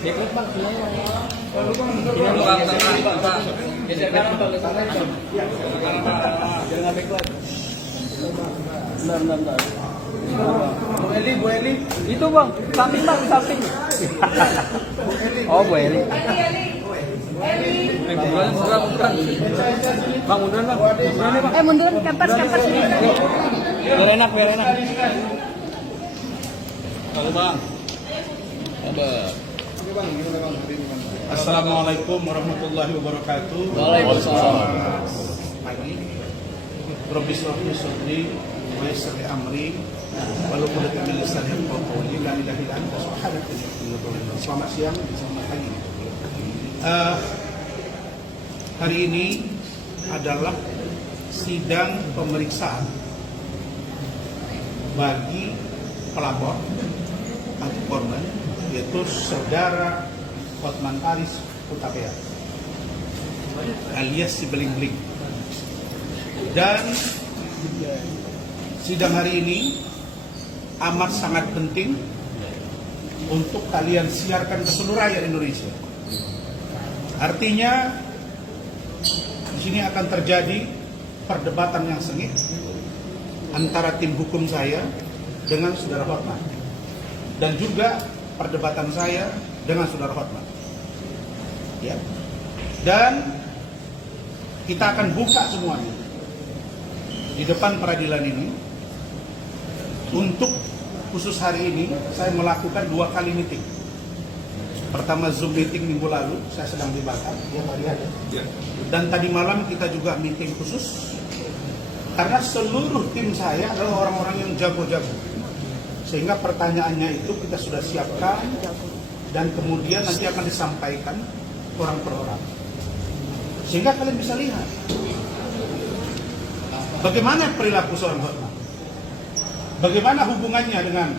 Backward bang, sini geser kanan bang, geser kanan. Jangan backward. Bentar. Bu Eli. Itu bang, samping bang, samping. Oh Bu Eli. Munduran. Bang, munduran bang. Munduran, kempes sini. Biar enak. Lalu bang. Assalamualaikum warahmatullahi wabarakatuh. Waalaikumsalam. Pagi. Rabbi shrah li sadri wa yassir li amri wahlul 'uqdatam min lisani yafqahu qawli. La ilaha illa anta subhanaka inni kuntu minadh dhalimin. Selamat siang, selamat pagi. Hari ini adalah sidang pemeriksaan bagi pelapor atau korban, yaitu saudara Hotman Paris Hutapea alias si Beling-Beling. Dan sidang hari ini amat sangat penting untuk kalian siarkan ke seluruh rakyat Indonesia. Artinya di sini akan terjadi perdebatan yang sengit antara tim hukum saya dengan saudara Hotman, dan juga perdebatan saya dengan saudara Hotman. Ya. Dan kita akan buka semuanya di depan peradilan ini. Untuk khusus hari ini saya melakukan 2 kali meeting. Pertama Zoom meeting minggu lalu, saya sedang di Batam, ya tadi ada. Dan tadi malam kita juga meeting khusus karena seluruh tim saya adalah orang-orang yang jago-jago. Sehingga pertanyaannya itu kita sudah siapkan dan kemudian nanti akan disampaikan orang per orang. Sehingga kalian bisa lihat bagaimana perilaku seorang Hotman, bagaimana hubungannya dengan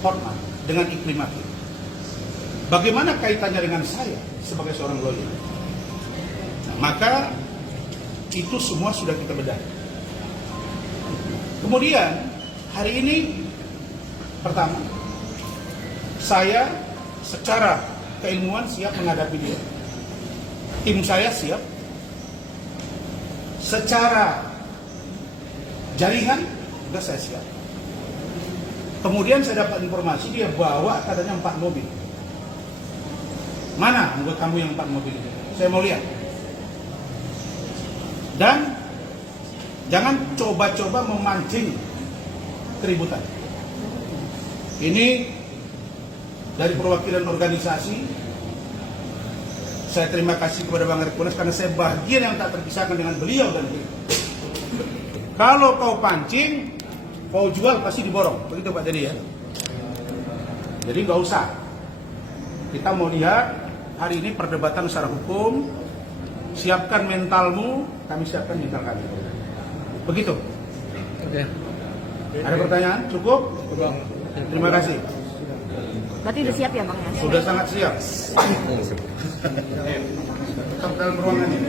Hotman, dengan Iklim Hakim, bagaimana kaitannya dengan saya sebagai seorang lawyer. Nah, maka itu semua sudah kita bedah. Kemudian hari ini pertama, saya secara keilmuan siap menghadapi dia. Tim saya siap. Secara jaringan juga saya siap. Kemudian saya dapat informasi dia bawa katanya 4 mobil. Mana buat kamu yang 4 mobil itu? Saya mau lihat. Dan jangan coba-coba memancing keributan. Ini dari perwakilan organisasi. Saya terima kasih kepada Bang Hercules karena saya bagian yang tak terpisahkan dengan beliau dan beliau. Kalau kau pancing, kau jual pasti diborong. Begitu Pak Dedi ya. Jadi nggak usah. Kita mau lihat hari ini perdebatan secara hukum. Siapkan mentalmu, kami siapkan mental kami. Begitu. Oke. Ada pertanyaan? Cukup? Terima kasih. Berarti udah siap ya Bang ya? Sudah sangat siap. Tetap dalam ruangan ini.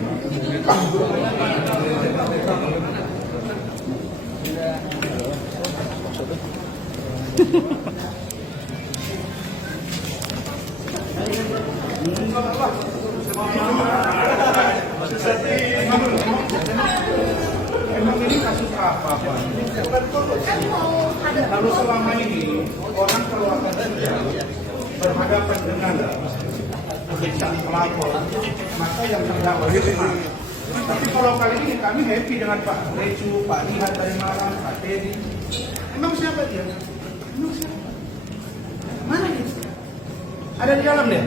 Emang ini kasus apa Pak? Kalau selama ini orang keluarga kerja berhadapan dengan pemeriksaan pelapor, maka yang terdakwa itu mana? Tapi kalau kali ini kami happy dengan Pak Recu, Pak Lihat dari Malang, Pak Teddy. Emang siapa dia? Emang siapa? Mana dia? Ada di dalam dia?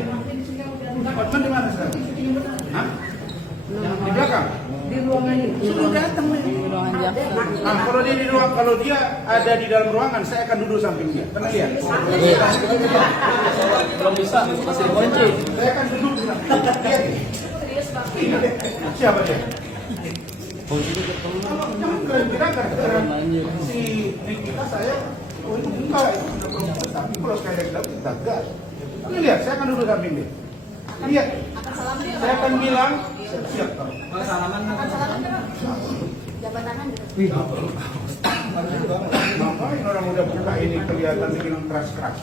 Hotman di mana sekarang? Hah? Di belakang? Di ruangan ini. Sudah datang nih. Ruangan jaksa. Nah, kalau dia di ruang, kalau dia ada di dalam ruangan, saya akan duduk samping dia. Pernah lihat? Belum bisa, masih dikunci. Saya akan duduk di samping dia. Ini siapa dia? Jangan keren-keren si kita saya, oh itu enggak, itu sudah belum. Tapi kalau sekali lagi kita gas. Ini lihat, saya akan duduk samping dia. Lihat, saya akan bilang siap kamu. Jabat tangan gitu. Ngapain orang udah buka ini kelihatan bikin keras-keras?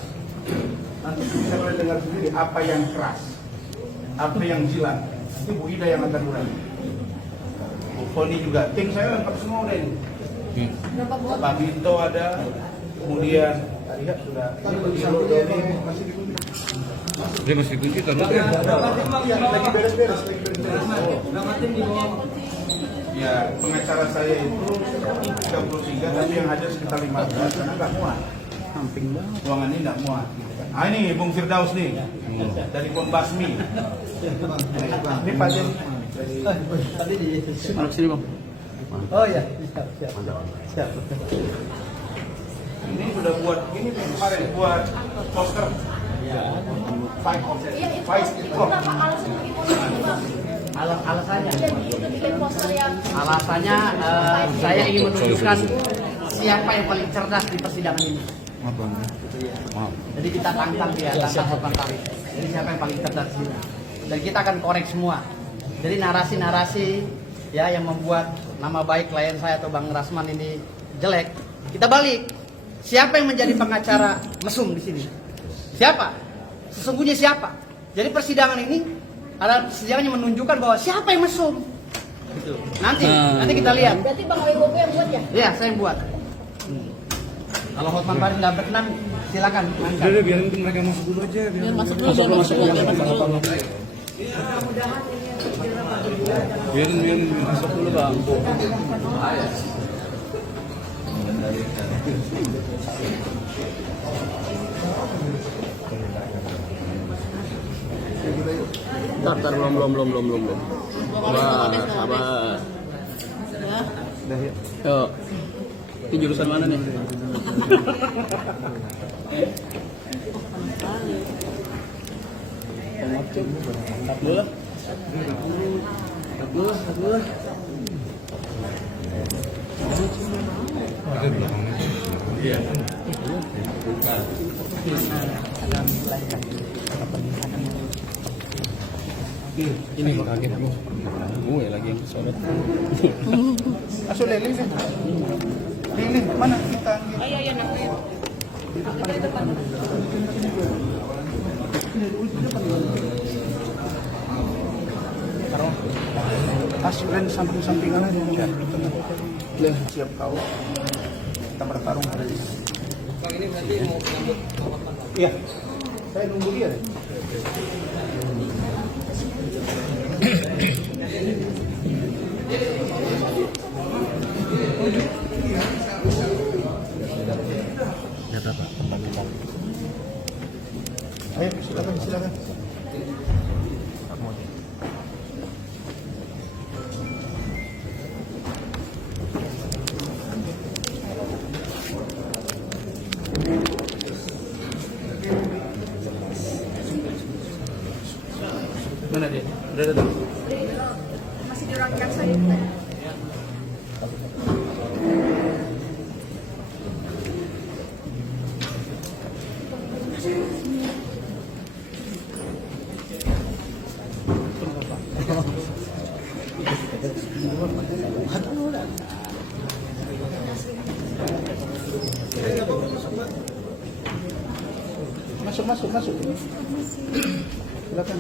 Nanti bisa kalian dengar sendiri apa yang keras, apa yang jilat. Itu Bu Ida yang akan ulangi. Bu Foni juga. Tim saya lengkap semua udah ini. Berapa buat? Pak Binto ada, kemudian tadi ya sudah. Ini Bu Ida Doni masih dikunci. Dia masih dikunci kan? Berapa tim bang? Lagi beres-beres, lagi beres-beres. Berapa tim di bawah? Ya, pengacara saya itu 33, tapi yang ada sekitar 15 karena nggak muat. Samping banget. Ruangan ini nggak muat. Ah ini Bung Firdaus nih, dari Pembasmi. Ini Pak Jen. Tadi di Sini bang. Oh iya, siap. Siap. Ini sudah buat ini kemarin buat poster. Fight Iya, itu fight kenapa alasan bikin poster itu, Bang? Alasannya, Itu bikin poster yang alasannya saya ingin menunjukkan siapa yang paling cerdas di persidangan ini. Maaf. Jadi kita tantang dia, tantang tarik. Jadi siapa yang paling cerdas di sini. Dan kita akan korek semua. Jadi narasi-narasi ya yang membuat nama baik klien saya atau Bang Rasman ini jelek, kita balik. Siapa yang menjadi pengacara mesum di sini? Siapa? Sesungguhnya siapa? Jadi persidangan ini adalah persidangan yang menunjukkan bahwa siapa yang mesum. Gitu. Nanti kita lihat. berarti Bang Wibowo yang buat ya? Iya, saya yang buat. Kalau Hotman Paris nggak berkenan, silakan. Udah biarin mereka masuk dulu aja. Biar masuk dulu. Biarin masuk dulu bang. Daftar belum. Sabar. Yuk. Ini jurusan mana nih? Iya. Ini lagi aku. Gue lagi yang kesorot. Masuk lilin kan? Lilin mana kita? Ayo, nanti. Asuran samping-sampingan aja. Siap kau. Kita bertarung hari ini. Bang ini berarti mau Iya. Saya nunggu dia deh. Ayo, silakan. Mana dia? Udah datang. Masih dirangkap saya tadi. Masuk. Silakan.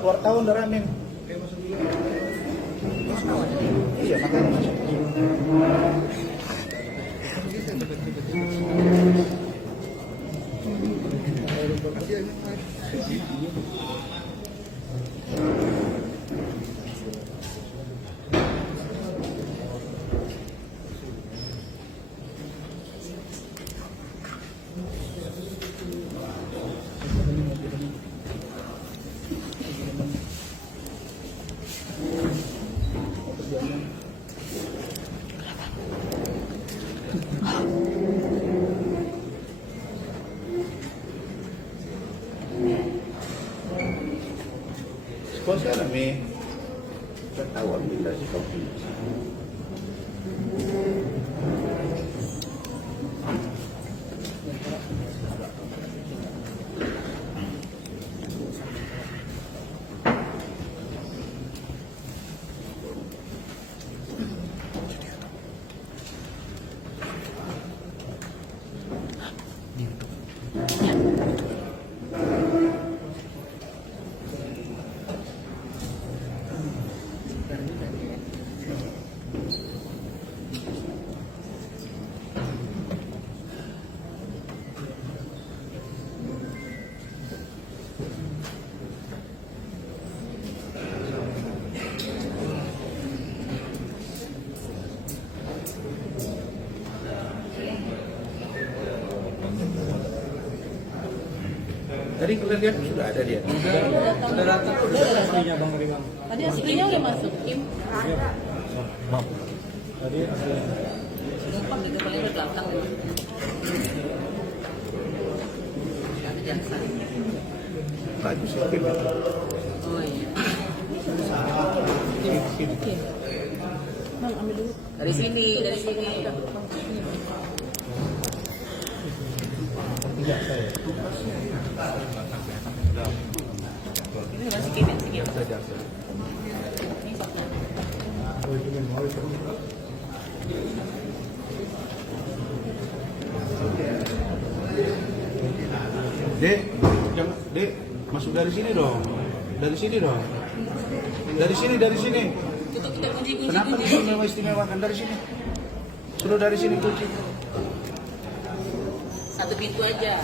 buat wartawan udah rame. Iya, makanya masuk. Sekolah sekarang nih, ketahuan kita sih kopi. Tadi kalian lihat sudah ada dia. Sudah datang. Aslinya Bang Rimang. Tadi aslinya udah masuk tim. Tadi aslinya. Gampang gitu paling udah belakang. Ada jasa. Baju sih tim. Oh iya. Oke. Bang ambil dulu. Dari sini. Tidak saya. Ini masih kibet sedikit. Dek, jangan, Dek, masuk dari sini dong. Dari sini dong. Dari sini. Tutup kita kunci. Kenapa istimewakan dari sini? Suruh dari sini kunci. Satu pintu aja.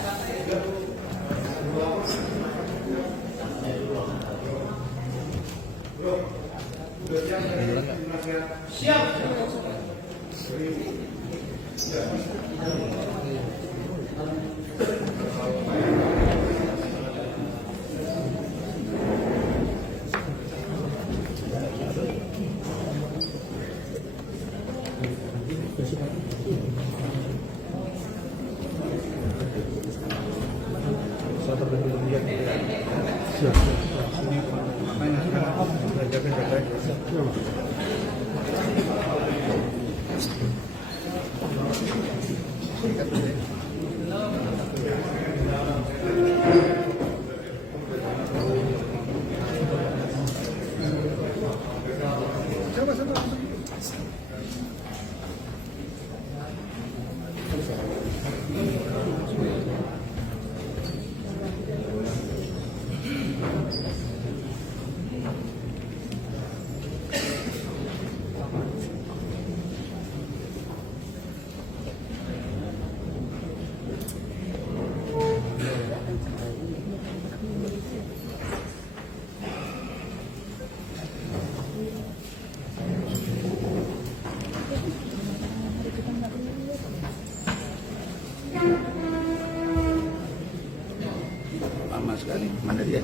Lama sekali. Mana dia?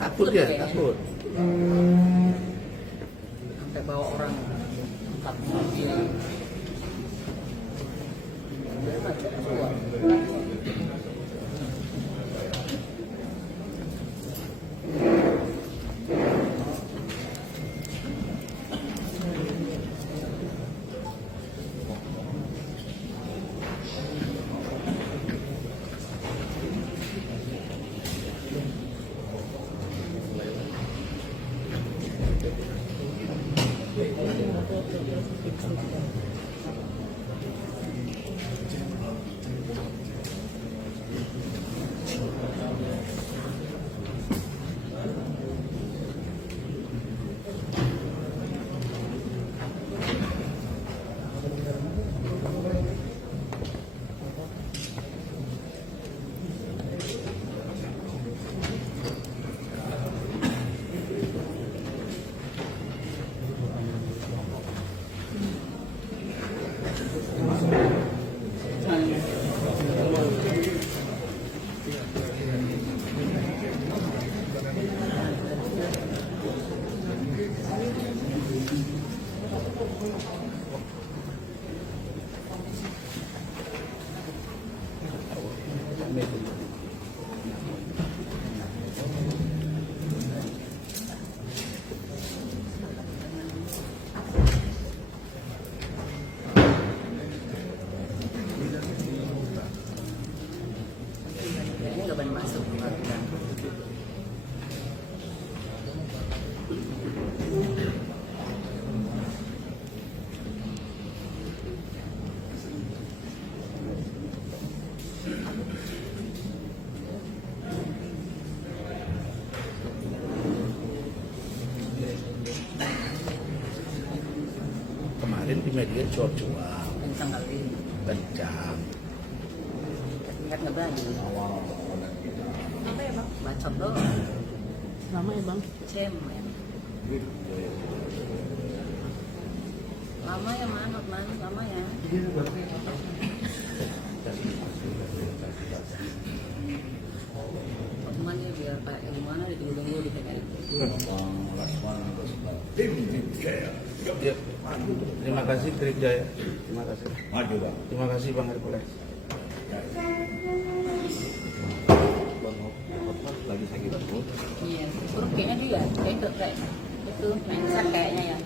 Takut dia, takut. Sampai bawa orang angkat mobil. Dia cuak-cuak, Kencang kali. kencang. Ingat nggak berani. Apa ya bang? Bacot doang. Lama ya bang? Cemen. Lama ya man, lama ya. Otman ya biar kayak gimana ditunggu-tunggu di PKI. Ya. Terima kasih Trijaya. Terima kasih. Maju bang. Terima kasih Bang Hercules. Lagi sakit perut. Iya, buruk kayaknya juga. Kayak itu mindset kayaknya ya.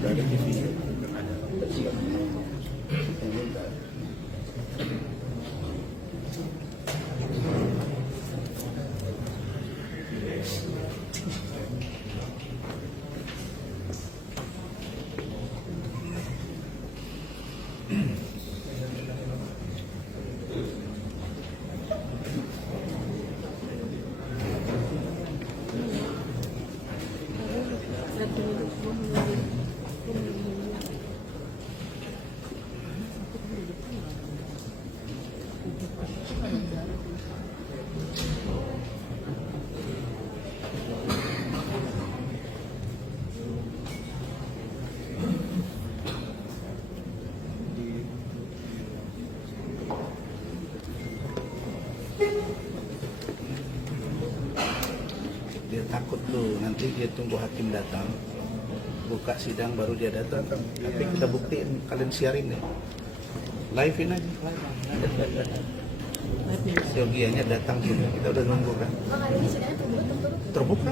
Udah ada TV. Dia takut tuh, nanti dia tunggu hakim datang, buka sidang baru dia datang. Tapi kita buktiin, kalian siarin deh, live-in aja. Siogianya datang sudah, kita udah nunggu kan. Bang, hari ini sidangnya Terbuka,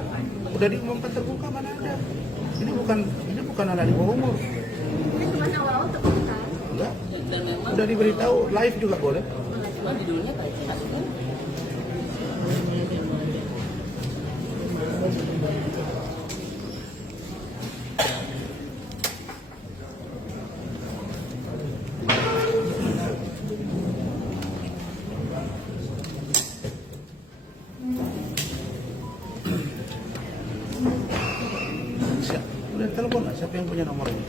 udah diumumkan terbuka, mana ada. Ini bukan anak di bawah umur, ini cuma awal-awal terbuka. enggak. Dan memang Udah diberitahu, live juga boleh. cuma judulnya kayak jelas kan. Udah telepon lah, siapa yang punya nomornya?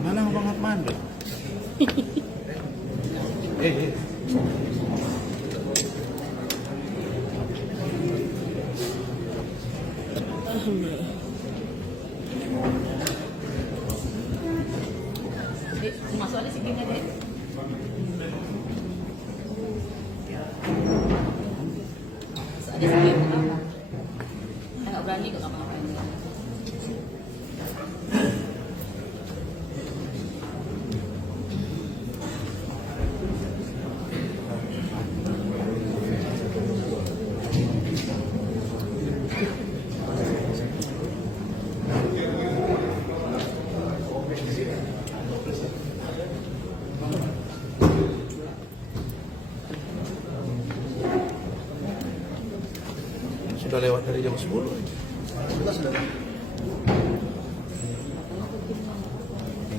Mana Bang Hotman? Dek, masuk ada segini dek. Masuk ada segini apa? Saya nggak berani kok ngapa-ngapain. Sudah lewat dari jam 10.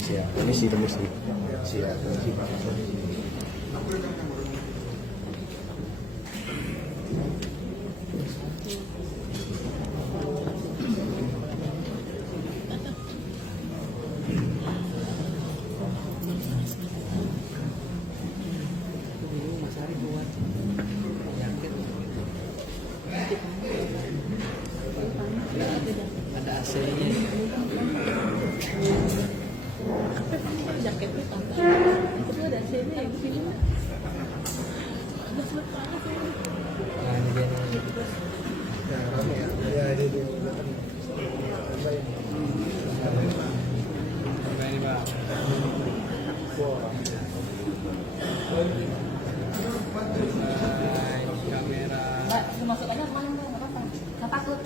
Siap. Permisi. Siap. Ada AC-nya. Jaketnya tambah. Itu ada AC-nya yang sini. Ada sulit banget sih. Nah, ini dia nih. Ya, rame ya. Ya, ini dia. Nah, ini Bang. Kamera. Mbak, masuk aja kemana mbak? Nggak apa-apa. Nggak takut.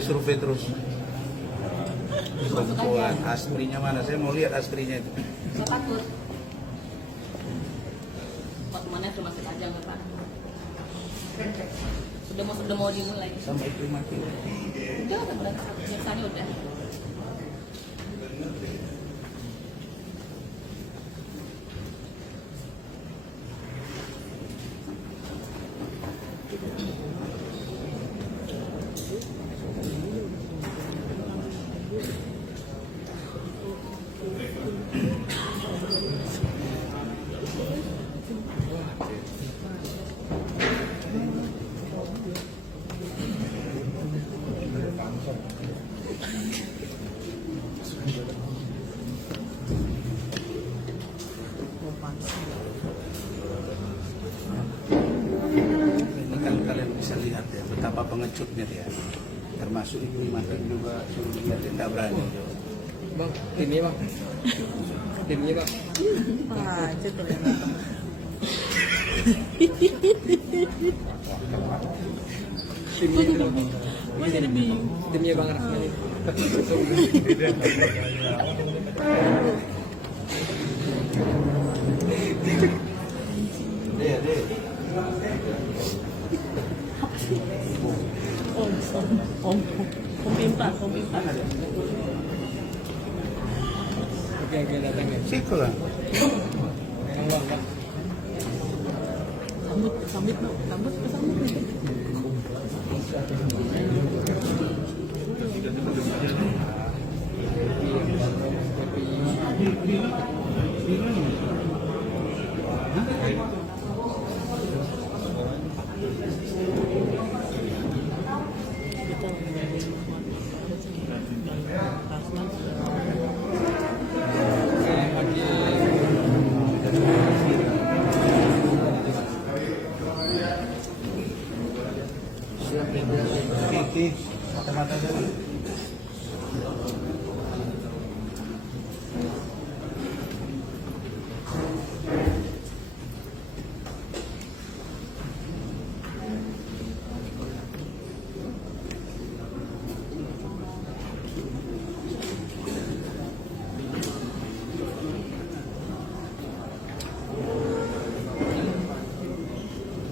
Survei terus. Perempuan, astrinya mana? Saya mau lihat astrinya itu. Nggak takut. Pak kemana tuh masuk aja nggak pak? Sudah mau dimulai. Sama itu mati. Udah berangkat. Biasanya udah. pengecutnya dia. Termasuk ibu makin juga suruh dia tidak berani. Bang, ini bang. Ini bang. Aja tuh. Timnya itu bang. Gue jadi bingung. Timnya bang Rasman itu. Om Pimpa. Oke datang ya. Siko lah. Yang bang bang. Sambit. Kiki, mata-mata dulu.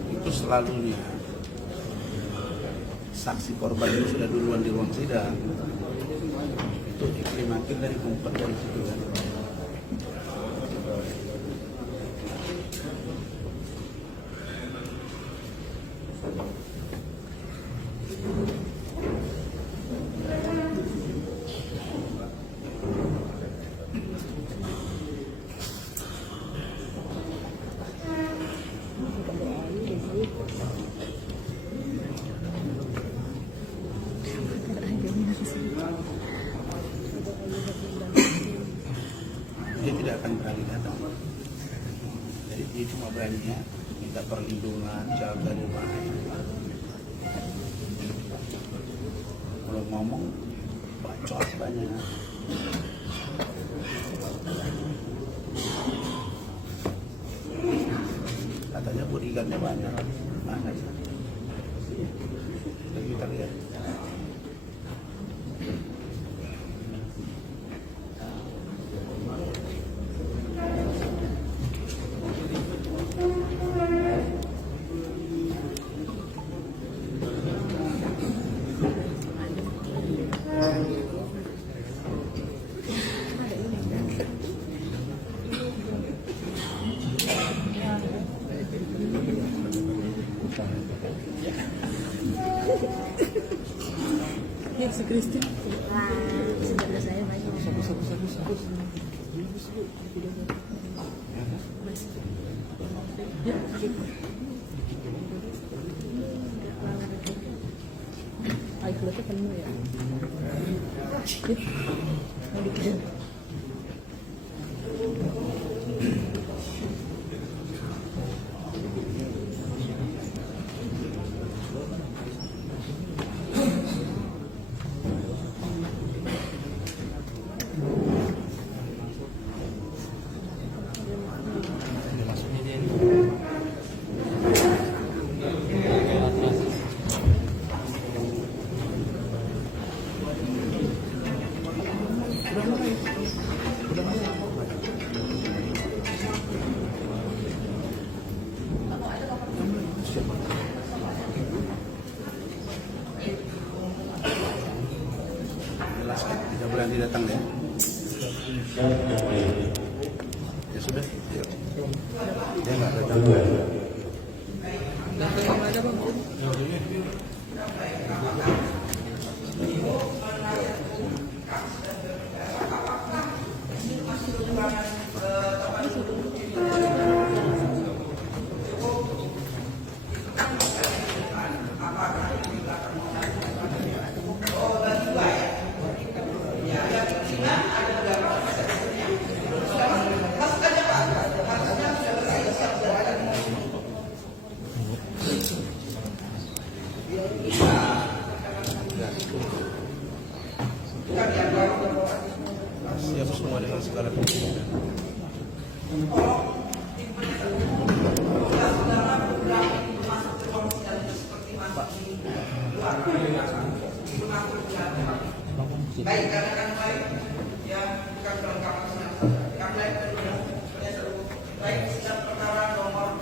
Itu selalu nih. Saksi korban itu sudah duluan di ruang sidang. Itu iklim makin dari kumpet dari situ kan. Dia tidak akan berani datang. Jadi dia cuma beraninya minta perlindungan, jaga rumah. Kalau ngomong bacot banyak. Katanya bodyguardnya banyak. Mana sih? Kita lihat. Ya si Christine. Saudara saya banyak. iCloud-nya penuh ya. Mau dikirim. Jelas kan? Tidak berani datang ya. Ya sudah. Ya. Dia nggak datang. Datang yang mana bang? Baik, katakan baik, ya, bukan kelengkapan senang saja. Yang lain kedua, baik, sidang perkara nomor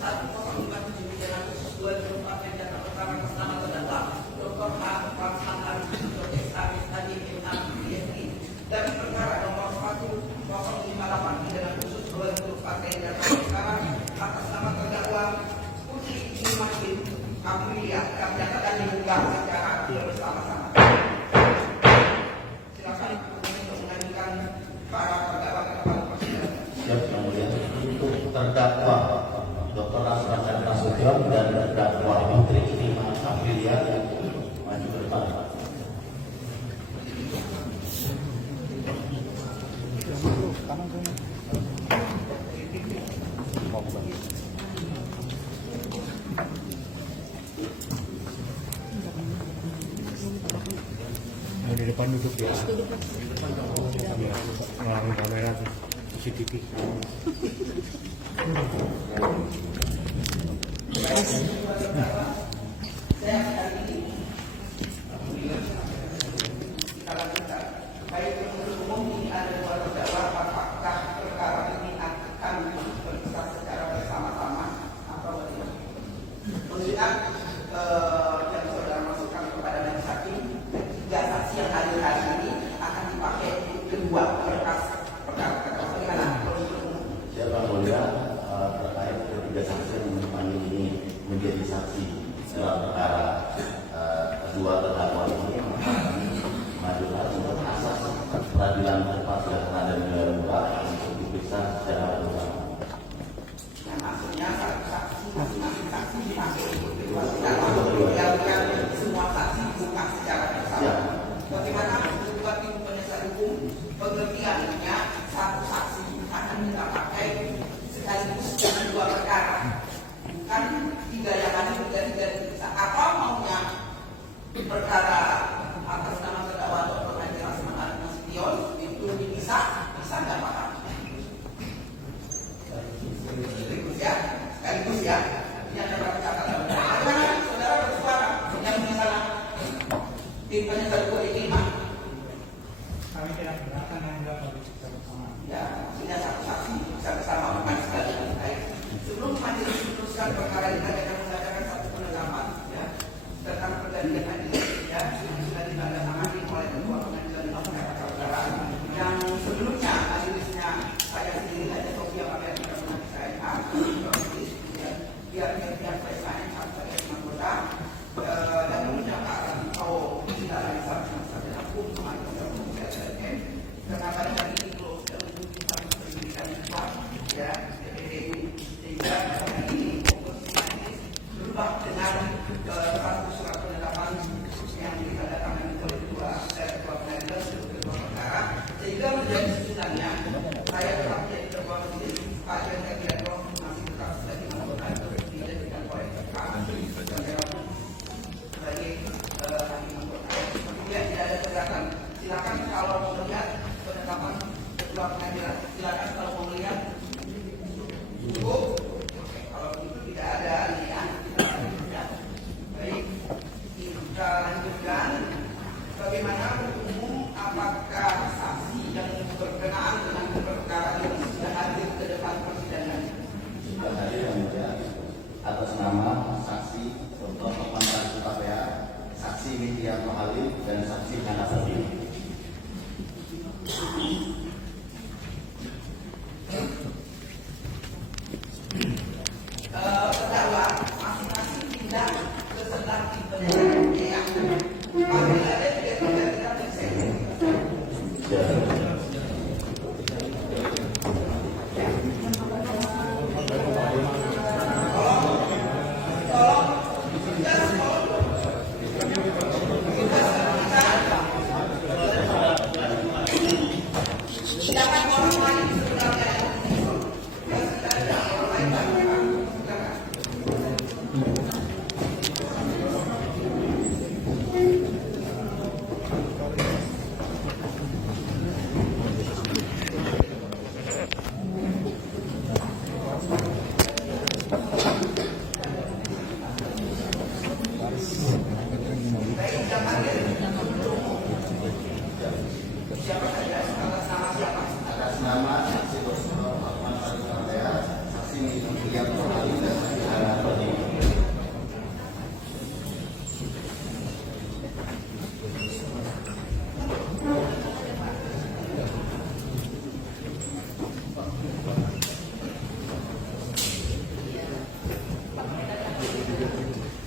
1057302 yang jatuh perkara atas nama terdakwa Dr. H. Rasman Arif Dr. S.A. Tadi M.A. PSI dan perkara nomor 10583 dengan khusus 2004 yang jatuh perkara atas nama terdakwa Putri Imahin Amelia yang nyatakan dibuka secara bersama-sama. Terdakwa Dr. Rasman Nasution dan terdakwa Putri Iman Amelia maju ke depan. Yang di depan duduk ya. Ngelangin kamera tuh. CCTV. Baik penuntut umum ini ada dua terdakwa, apakah perkara ini akan diperiksa secara bersama-sama atau tidak? Melihat yang saudara masukkan kepada majelis hakim, tiga saksi yang hadir hari ini akan dipakai kedua berkas perkara. Bagaimana penuntut umum? Siapa mulia terkait ketiga saksi yang menemani ini menjadi saksi dalam perkara kedua terdakwa ini majulah untuk asas peradilan bersama dan murah untuk diperiksa secara bersama. Yang maksudnya satu saksi masing-masing saksi dipanggil kedua terdakwa, semua saksi bukan secara bersama. Bagaimana membuat tim penasihat hukum pengertiannya satu saksi akan kita pakai sekaligus dalam dua perkara, bukan tiga yang ada tiga diperiksa. Apa maunya perkara atas nama terdakwa Dr. Haji Rasman Arif Nasution itu bisa nggak Pak? Sekaligus ya. Ini ada beberapa catatan. Bagaimana saudara bersuara yang misalnya tim penasihat hukum ini Pak? Kami tidak keberatan yang dilakukan bersama. Ya, maksudnya satu saksi bisa bersama bukan sekali. Baik. Sebelum majelis memutuskan perkara ini, akan membacakan satu penetapan ya tentang pergantian majelis ya.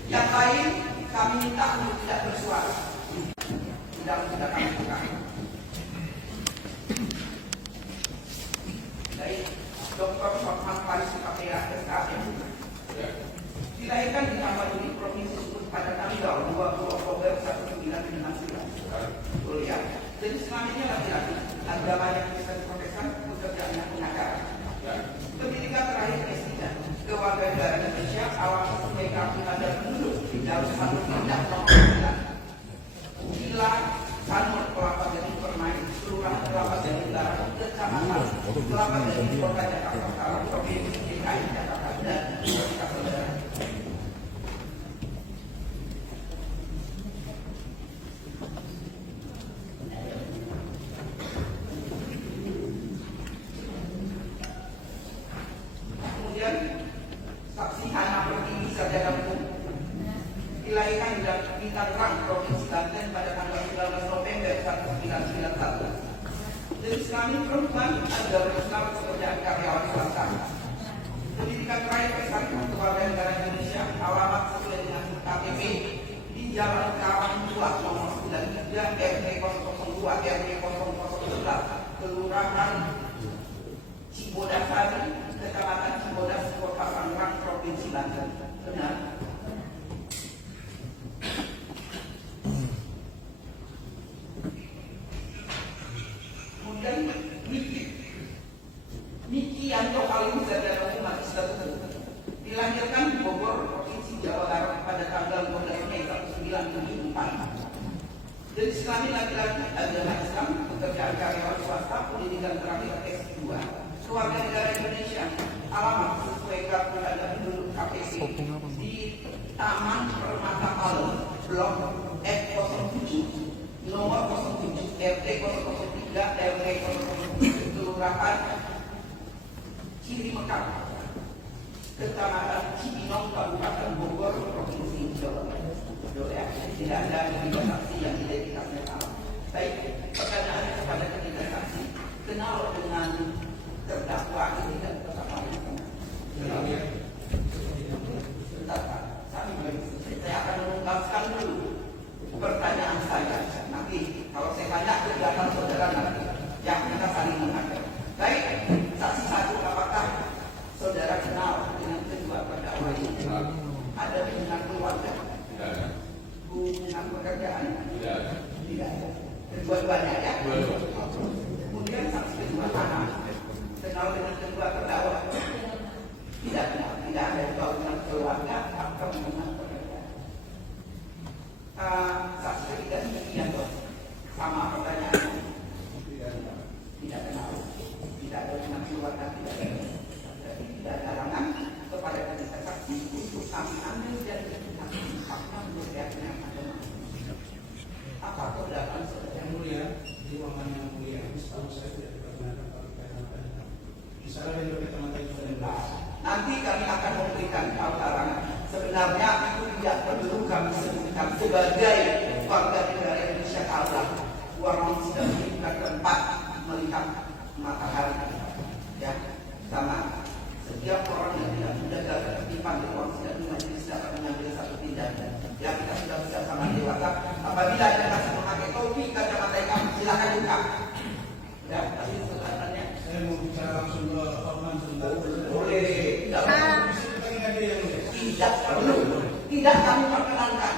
Yang lain kami minta untuk tidak bersuara. Tidak kami buka. Baik, Dr. Hotman Paris KPA SKM dilahirkan di Tamanuli, Provinsi Sumatera pada tanggal 20 Oktober 1999. Kuliah. Jadi selanjutnya laki-laki, agamanya Kristen Protestan, pekerjaannya pengacara. Pendidikan terakhir S3, kewarganegaraan Indonesia, awal sebagai kartu tanda penduduk dalam satu tindak nomor 9. Bila Sanur Kelapa Gading Permai, Kelurahan Kelapa Gading Utara, Kecamatan Kelapa Gading Kota Jakarta Utara, Provinsi DKI Jakarta dan Jakarta Saudara. Kemudian saksi Hana Pertiwi Sarjana Hukum dilahirkan di Tangerang, Provinsi Banten pada tanggal 19 November 1991. Jenis kelamin perempuan adalah Islam pekerjaan karyawan swasta. Pendidikan terakhir S1 Kewarganegaraan Indonesia, alamat sesuai dengan KTP di Jalan Karawang 2 nomor 93 RT 002 RT 0011 Kelurahan Cibodasari, Kecamatan Cibodas, Kota Tangerang, Provinsi Banten. Benar. Kemudian Niki Yanto Halim Sarjana Hukum Magister dilahirkan di Bogor, Provinsi Jawa Barat pada tanggal 12 Mei 1974. Jenis kelamin laki-laki, agama Islam, pekerjaan karyawan swasta, pendidikan terakhir S2. Kewarganegaraan Indonesia, alamat sesuai kartu tanda penduduk KTP di Taman Permata Palem, Blok F07, nomor 07, RT 003, RW 007, Kelurahan Ciri Mekar, Kecamatan Cibinong, Kabupaten Bogor, Provinsi Jawa Barat. Tidak ada ketiga saksi yang identitasnya sama. Baik, pertanyaannya kepada ketiga saksi, kenal dengan terdakwa ini dan terdakwa ini. Sebentar Pak, saya akan mengungkapkan dulu pertanyaan saya. Nanti kalau saya tanya kegiatan saudara nanti, yang kita saling menghadap. Baik, saksi satu, apakah saudara kenal dengan kedua terdakwa ini? Ada hubungan keluarga? Hubungan pekerjaan? Tidak ada. Kedua-duanya ya? Kemudian saksi kedua anak kenal dengan kedua terdakwa? Tidak kenal, tidak ada hubungan keluarga atau hubungan pekerjaan. Saksi ketiga demikian dong, sama pertanyaannya. Tidak kenal, tidak ada hubungan keluarga, tidak ada. Jadi tidak ada larangan kepada ketiga saksi untuk kami ambil dan kami fakta menurut keyakinan agama. Apa keberatan saudara? Yang mulia, di ruangan yang mulia, setahu saya tidak diperkenankan misalnya yang berkaitan dengan nanti kami akan memberikan larangan. Sebenarnya itu tidak perlu kami sebutkan sebagai warga negara Indonesia Allah. Uang sudah menunjukkan tempat melihat matahari. Ya, sama. Setiap orang yang tidak menjaga ketertiban di ruang sidang majelis dapat mengambil satu tindakan. Ya, kita sudah bersama dewasa. Apabila ada kasih memakai topi kacamata hitam, silakan buka. Ya, tapi sebenarnya Saya mau bicara langsung ke Hotman sebentar. boleh. Tidak perlu. Tidak kami perkenankan.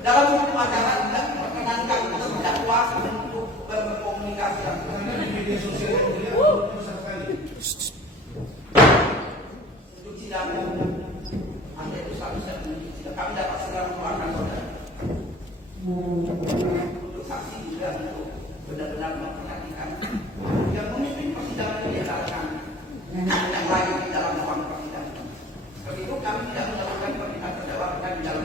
Dalam hukum acara tidak diperkenankan terdakwa untuk berkomunikasi langsung. Media sosial yang mulia, sekali. Untuk sidang umum, Anda itu seharusnya menuju sidang. Kami dapat segera mengeluarkan saudara. Untuk saksi juga untuk benar-benar memperhatikan yang memimpin persidangan ini adalah kami. Yang lain di dalam ruang persidangan. Begitu kami tidak melakukan permintaan terdakwa di dalam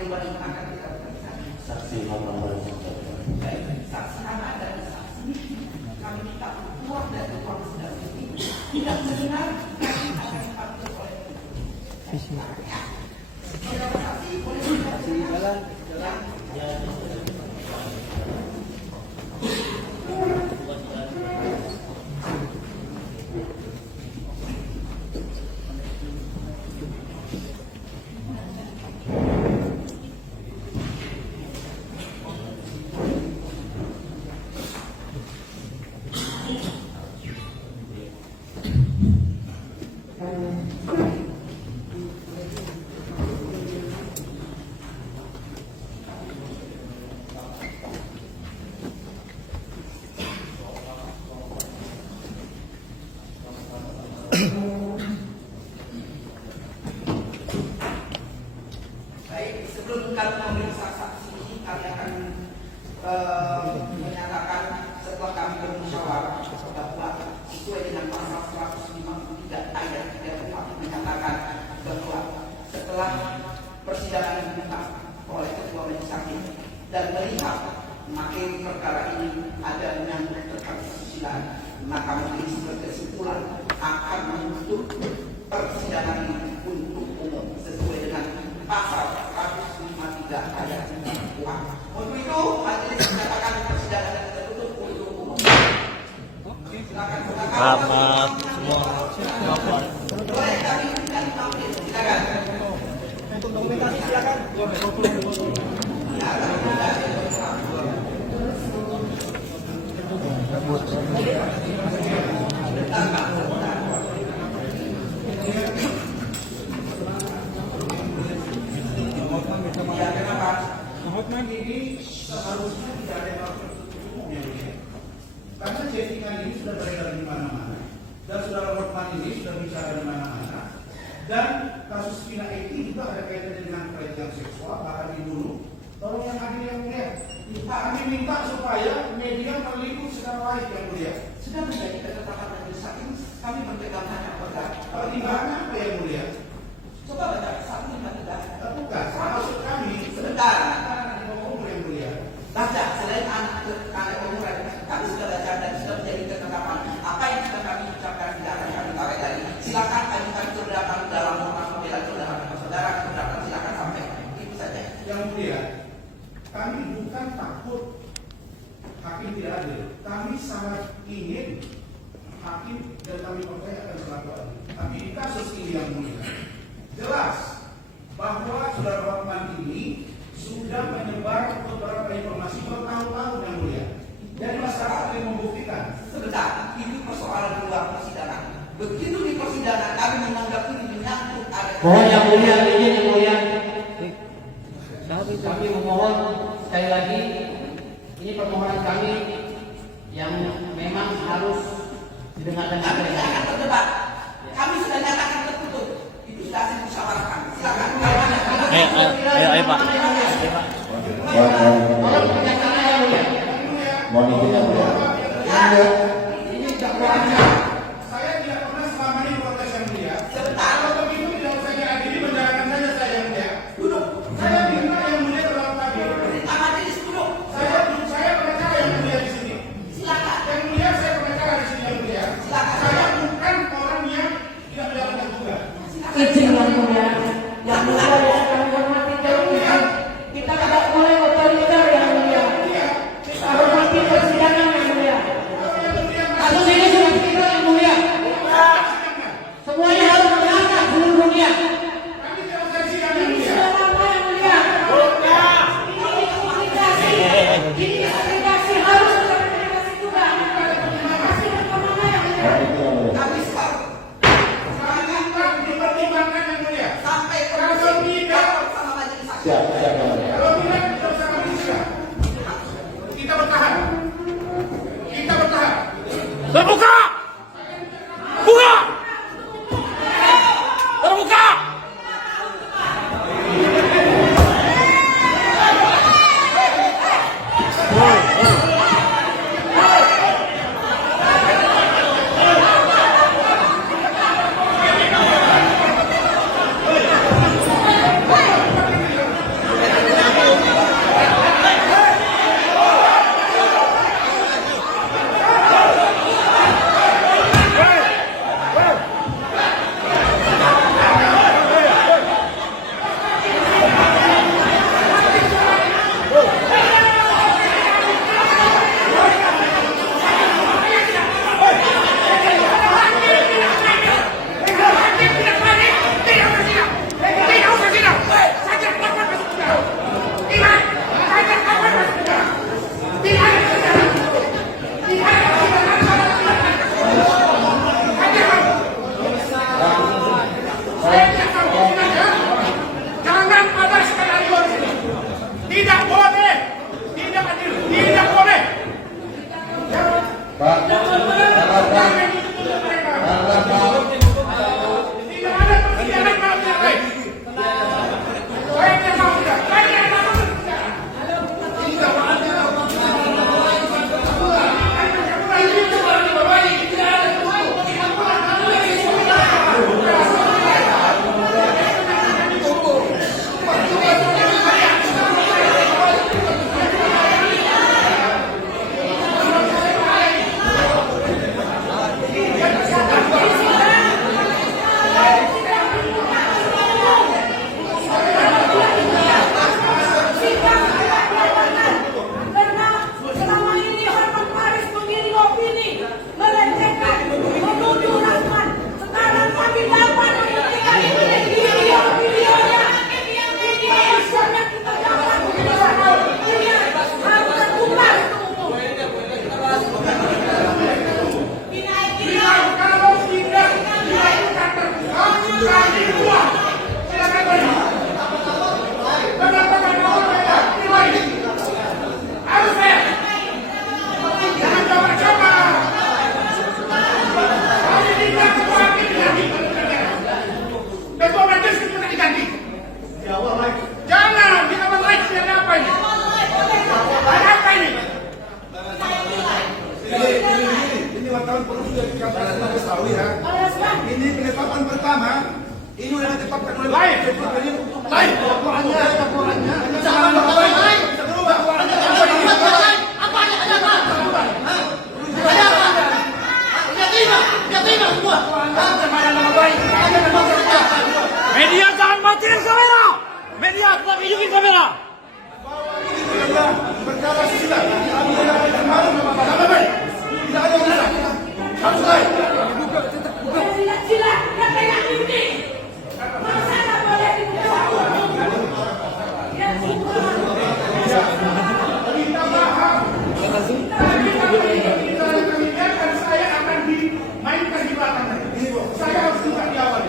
kembali akan kita periksa. Saksi nomor Saksi anak dan saksi kami minta keluar dari ruang sidang ini tidak mendengar kami akan dipanggil oleh saksi boleh Jalan. Baik, sebelum kami memeriksa saksi ini, kami akan menyatakan setelah kami bermusyawarah bahwa sesuai dengan pasal 153 ayat 3 kami menyatakan bahwa setelah persidangan dibuka oleh ketua majelis hakim dan melihat materi perkara ini ada menyangkut terkait kesusilaan, maka majelis berkesimpulan akan menutup persidangan ini untuk umum sesuai dengan pasal 153 ayat 3 KUHP. Untuk itu, majelis menyatakan persidangan yang tertutup untuk umum. Silakan. Selamat semua. Boleh kami minta tampil. Silakan. Untuk dokumentasi silakan. Mohon ini seharusnya tidak ada yang tertutup umum ya, karena chattingan ini sudah beredar di mana-mana dan saudara Hotman ini sudah bicara di mana-mana dan kasus Vina Eki juga ada kaitannya dengan pelecehan seksual bahkan dibunuh. Tolong yang hadir yang mulia, kami minta supaya media meliput secara baik yang mulia. Sudah menjadi ketetapan majelis hakim, kami berpegang hanya pada Pertimbangan apa yang mulia? coba baca 153. Bukan, maksud kami Sebentar. umum yang mulia. Baca selain anak umuran, kami sudah baca dan sudah menjadi ketetapan. Apa yang sudah kami ucapkan tidak akan kami tarik lagi. Silakan ajukan keberatan dalam norma pembela saudara keberatan silakan sampaikan. Itu saja. Yang mulia, kami bukan takut hakim tidak adil. Kami sangat ingin hakim dan kami percaya akan berlaku adil. Tapi di kasus ini yang mulia, jelas bahwa saudara Hotman ini sudah menyebar beberapa informasi bertahun-tahun yang mulia. Dan masyarakat yang membuktikan. Sebentar, ini persoalan di luar persidangan. Begitu di persidangan kami menganggap ini menyangkut ada. Mohon yang mulia, izin yang mulia. Kami memohon sekali lagi, ini permohonan kami yang memang harus didengarkan. Kami tidak akan berdebat. Kami sudah nyatakan tertutup. Itu sudah dimusyawarahkan. Silakan. Ayo Pak. Tolong pernyataannya yang mulia. Mohon izin yang mulia. Ini dakwaannya. Saya tidak pernah selama ini protes yang mulia. Sebentar. Kalau begitu tidak usah diadili, menjalankan saja saya yang mulia. Duduk. Saya minta yang mulia terlalu tadi. Perintah majelis duduk. Saya pengacara yang mulia di sini. Silakan. Yang mulia saya pengacara di sini yang mulia. Silakan. Saya bukan orang yang tidak menjalankan tugas. Izin yang mulia. Yang mulia yang kami hormati dan mulia. Kita tidak boleh otoriter yang mulia. Kita hormati persidangan yang mulia. Kasus ini sudah kita yang mulia. Semuanya harus mendengarkan seluruh dunia. Kami tidak usah sidang yang Ini mulia. sudah lama yang mulia. Ini komunikasi. Ini komunikasi harus kita komunikasi juga. Kasih kemana yang mulia. Kami sepakat. Kami minta dipertimbangkan yang mulia. Sampai Kalau tidak, sama majelis hakim. Siap yang mulia. kalau tidak kita usah kami sidang. Kita bertahan. Kita bertahan. Terbuka! Buka! Terbuka! Saya akan dimainkan di belakang. Saya harus buka di awal.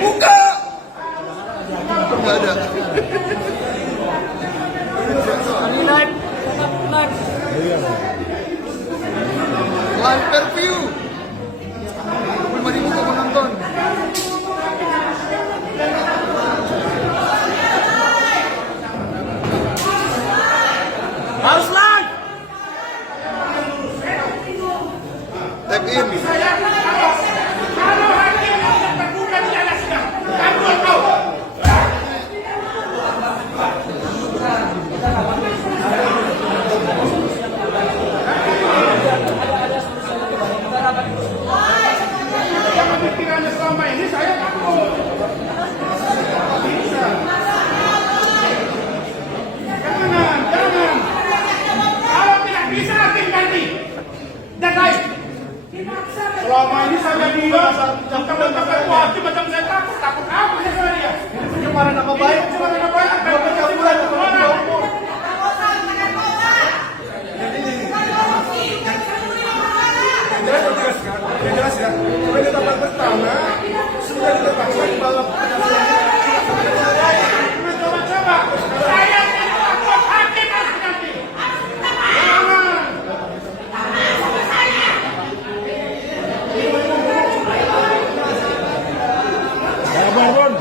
Buka! Nggak ada. Live per-view. 5.000 penonton. Harus live. Tap in. Kalau hakim yang terbuka di atas sidang, kamu tahu. Jangan pikirannya selama ini saya takut. Bisa. Jangan. Kalau tidak bisa hakim ganti. Dan lain. Selama ini saya diam, macam-macam hakim macam saya takut apa saya sama dia? Cuma nama baik, akan pencabulan kemana? Yang jelas ya, penetapan pertama sudah ditetapkan bahwa Coba, saya tidak takut hakim harus ganti. Jangan.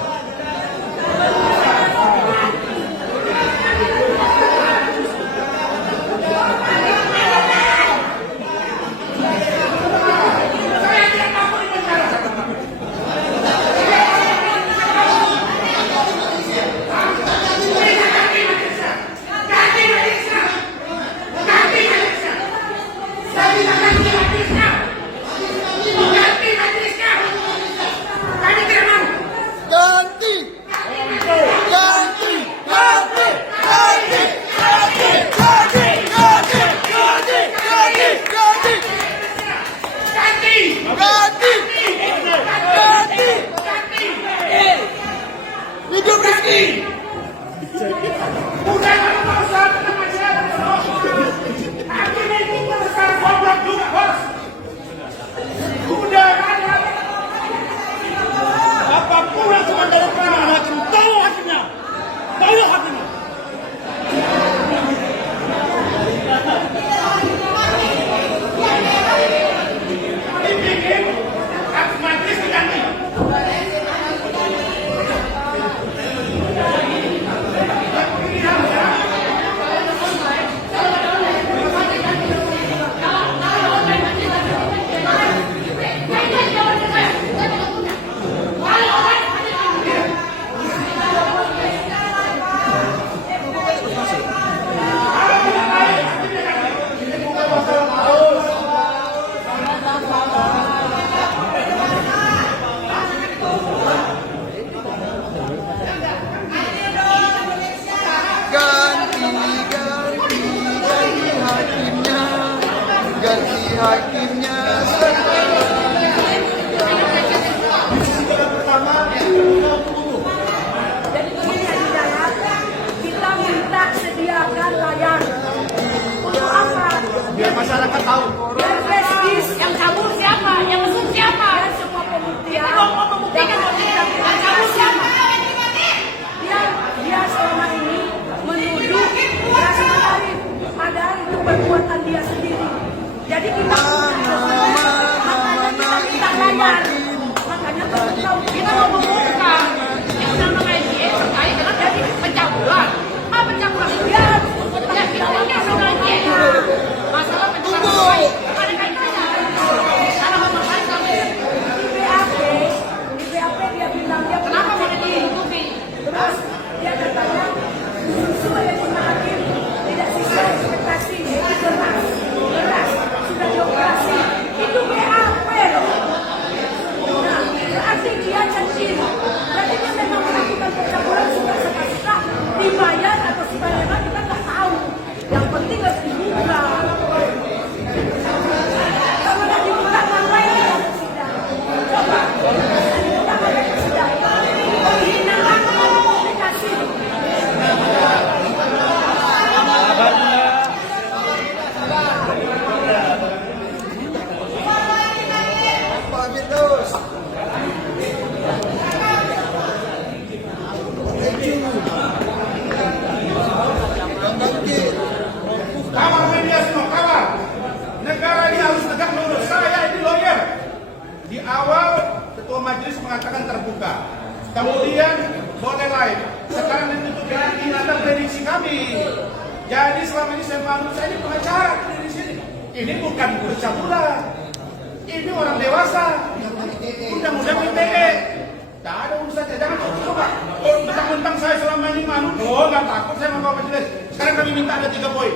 Saya tidak takut di penjara. ganti. Hidup Rizky. Udah kalau mau saat sama saya hakim itu besar goblok juga bos. Udah apapun yang cuma dari penanganan hakim, tahu hakimnya. Dibikin hak majelis diganti. Ganti hakimnya Kita minta sediakan layar. Untuk apa? Biar masyarakat tahu. Biar prestis Yang kabur siapa? Yang mesum siapa? dan semua pembuktian. Kita mau membuktikan yang kabur siapa? Dia selama ini menuduh Rasman Arif, padahal itu perbuatan dia sendiri. Jadi kita makanya layar. Makanya tahu Kita mau membuka yang undang-undang ITE terkait dengan jadi pencabulan. Pencabulan? dia Ya, kita punya undang-undang ITE. Masalah pencabulan. penting harus dibuka. Kalau nggak dibuka, ngapain kita bersidang? Coba, kita nggak bersidang. Penghinaan komunikasi. Pak Firdaus. Thank you. Bang Bangkit. Kawan media semua, kawan. Negara ini harus tegak lurus. Saya ini lawyer. Di awal ketua majelis mengatakan terbuka. Kemudian boleh live. Sekarang ditutup dengan ingatan prediksi kami. Jadi selama ini saya menurut saya ini pengacara di sini. Ini bukan bocah pula. Ini orang dewasa. Undang-undang ITE. Tak ada urusannya. Jangan coba. Oh, mentang-mentang saya selama ini manut. Oh, nggak takut saya membawa majelis. Sekarang kami minta ada 3 poin.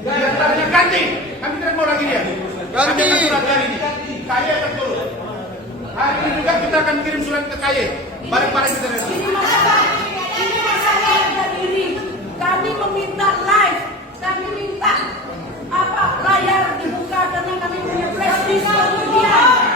Di antaranya ganti. Kami tidak mau lagi dia. Ganti. Kami akan surat hari ini. KY akan turun. Hari ini juga kita akan kirim surat ke KY. Bareng-bareng kita nanti. Ini masalah harga diri. Kami meminta live. Kami minta apa layar dibuka karena kami punya flash disk kemudian.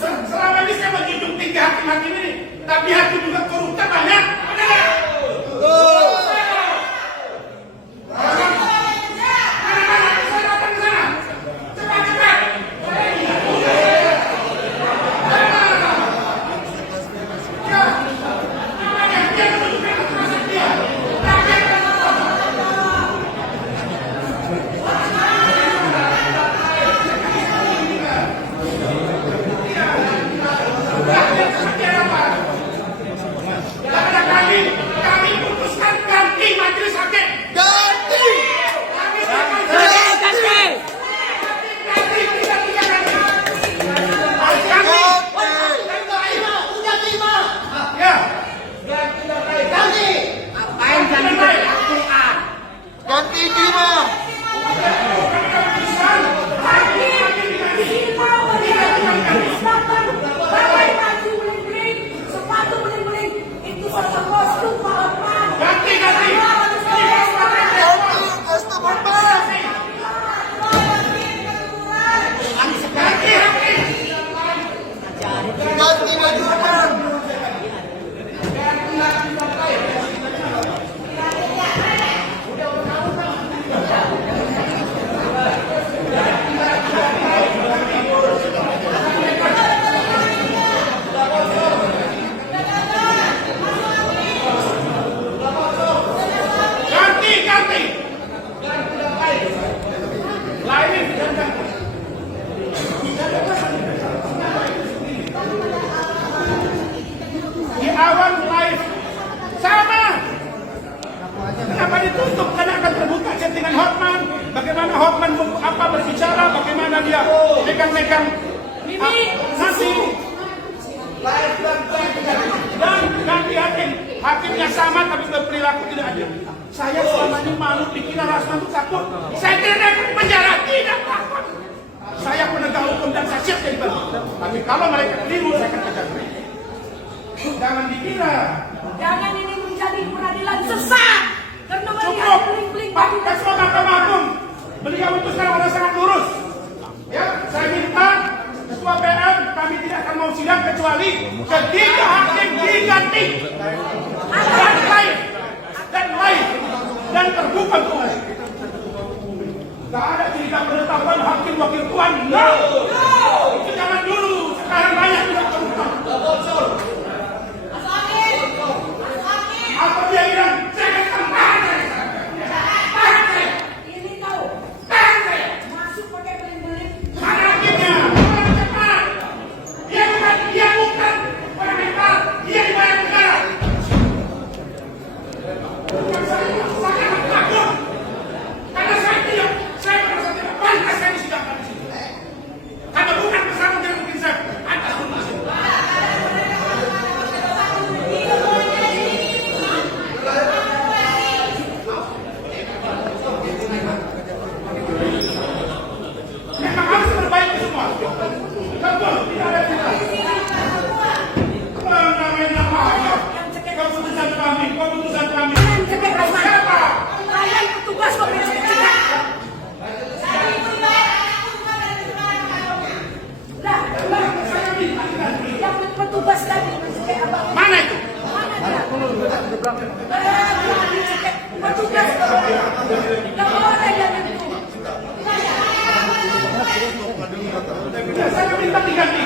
Selama ini saya menjunjung tinggi hakim-hakim ini, tapi hakim juga koruptor banyak. Kami putuskan ganti majelis hakim. Ganti. Ganti terima. Sepatu beling-beling itu satu kostum Pak. Ganti. Kostum Hotman. Ganti baju Hotman. Ganti. Lain di awal live sama. Kenapa ditutup? Karena akan terbuka chattingan Hotman. Bagaimana Hotman berbicara, bagaimana dia megang-megang nanti. Dan ganti hakimnya sama tapi berperilaku tidak adil. Saya selama ini malu dikira Rasman itu takut. Saya tidak akan penjara, tidak takut. Saya penegak hukum dan saya siap jadi balik. Tapi kalau mereka keliru, saya akan kejar mereka. Jangan dikira. Jangan ini menjadi peradilan sesat. Karena melihat Cukup. bling-bling Pak Ketua Mahkamah Agung, beliau itu sekarang orang sangat lurus. Ya, saya minta Ketua PN, kami tidak akan mau sidang kecuali ketiga hakim diganti dan terbuka untuk umum. Gak ada cerita penetapan hakim wakil tuan. No. Itu zaman dulu. Sekarang banyak juga koruptor. Apa dia bilang? Saya akan tahan. ini tahu. Masuk pakai bling-bling. Mana hakimnya? Dia bukan seberang. Petugas nggak boleh ya itu. Saya minta diganti.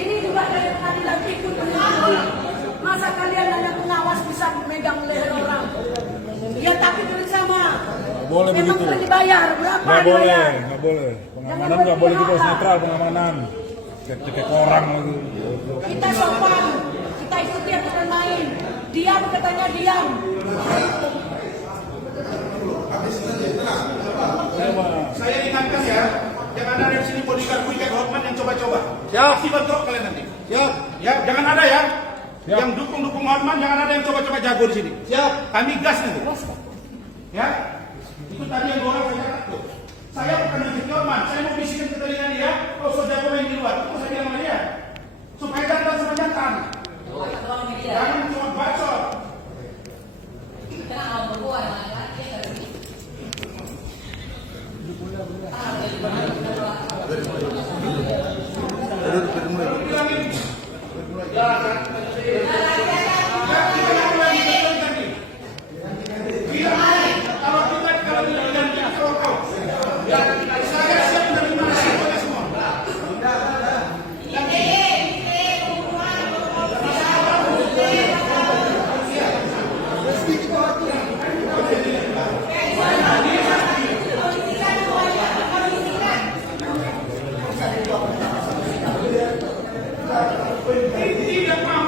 Ini juga dari pengadilan ikut masa kalian hanya pengawas bisa memegang leher orang? Ya tapi bersama. Boleh memang begitu. dibayar berapa? Nggak boleh, dibayar? nggak boleh. Pengamanan Jangan nggak boleh gitu, berpihak. netral pengamanan. Kayak orang lagi. Kita sopan, kita ikuti aturan main. Diam katanya diam. Saya ingatkan ya, jangan ada di sini bodyguard Wicked Hotman yang coba-coba. Siap. Pasti bentrok kalian nanti. Siap. Ya, jangan ada ya. Siap. Yang dukung Hotman jangan ada yang coba-coba jago di sini. Siap. Kami gas nanti. Ya, itu tadi yang dua orang saya takut. Saya bukan di Hotman, saya mau bisikin ke telinga dia, kalau so jago main di luar, itu saya bilang sama dia. Supaya jantan sama jantan. Jangan cuma bacot. Tidak mau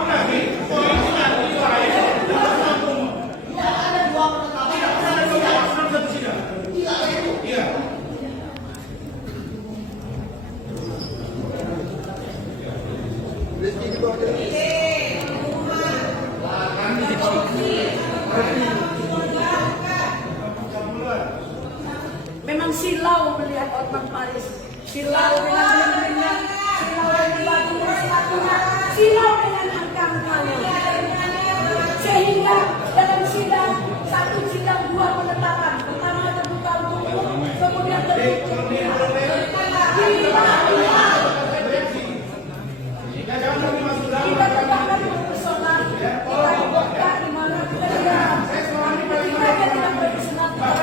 lagi. Polisinya Iya. Memang silau melihat Otman Paris. Silau dengan benda-benda, silau dengan batu-batunya, silau dengan angka-angkanya. Sehingga dalam sidang, satu sidang dua penetapan. Pertama terbuka untuk umum, kemudian tertutup. Kita tegakkan personal, kita tegakkan di mana kita tidak. Kita tidak berkesenangan.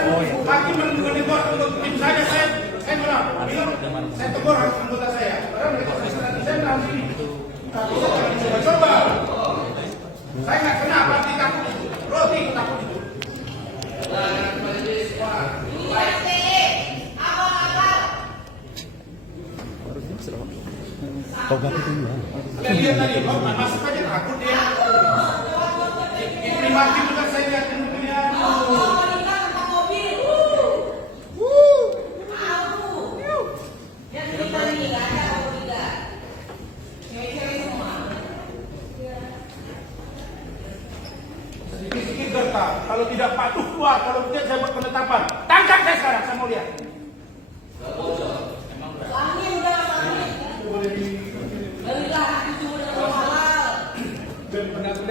Hakim menegur untuk tim saya bilang, saya tegur anggota saya. Padahal mereka nanti saya bilang sini. Coba. Saya nggak kenal, berarti takut itu. Roti takut itu. Kalian lihat tadi, masuk aja takut dia. Di primatif juga saya lihat kemudian. Sedikit-sedikit gertak. Kalau tidak patuh keluar, kalau tidak saya buat penetapan. Tangkap saya sekarang, saya mau lihat.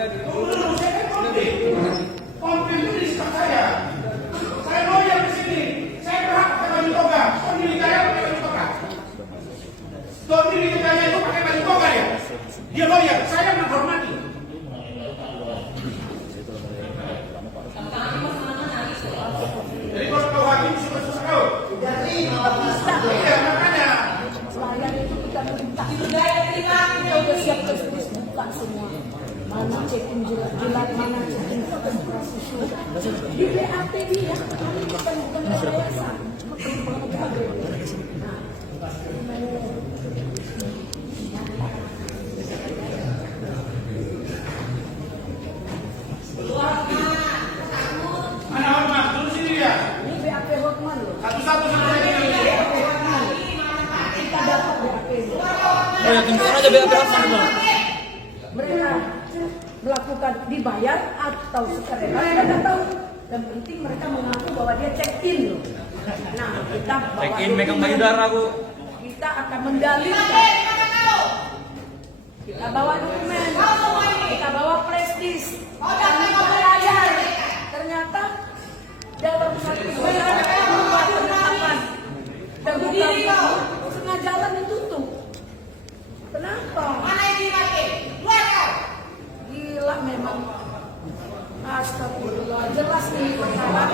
Dulu saya kan komplain itu di sikap saya. Saya loyal di sini. Saya berhak pakai baju toga. Kau milih saya pakai baju toga. Kau milih saya itu pakai baju toga ya. Dia loyal. Saya menghormati. Jadi kalau kau hakim susah kau. Iya makanya. Selain itu kita minta. Kita udah siap terus buka semua. Mana cekin jilat, mana cekin konsentrasi suhu. Di BAP dia, kami bukan rekayasa. Cuma pengembangan. Nah, mereka melakukan dibayar atau sukarela kita nggak tahu. Yang penting mereka mengaku bahwa dia check in loh. Nah, kita bawa Check in megang payudara, Bu. kita akan mendalilkan. Kita bawa dokumen, kita bawa flash disk, kita bayar. Ternyata dalam satu bulan membuat penetapan dan bukan setengah jalan ditutup. Kenapa? Gila memang. Astagfirullah, jelas ini perkara.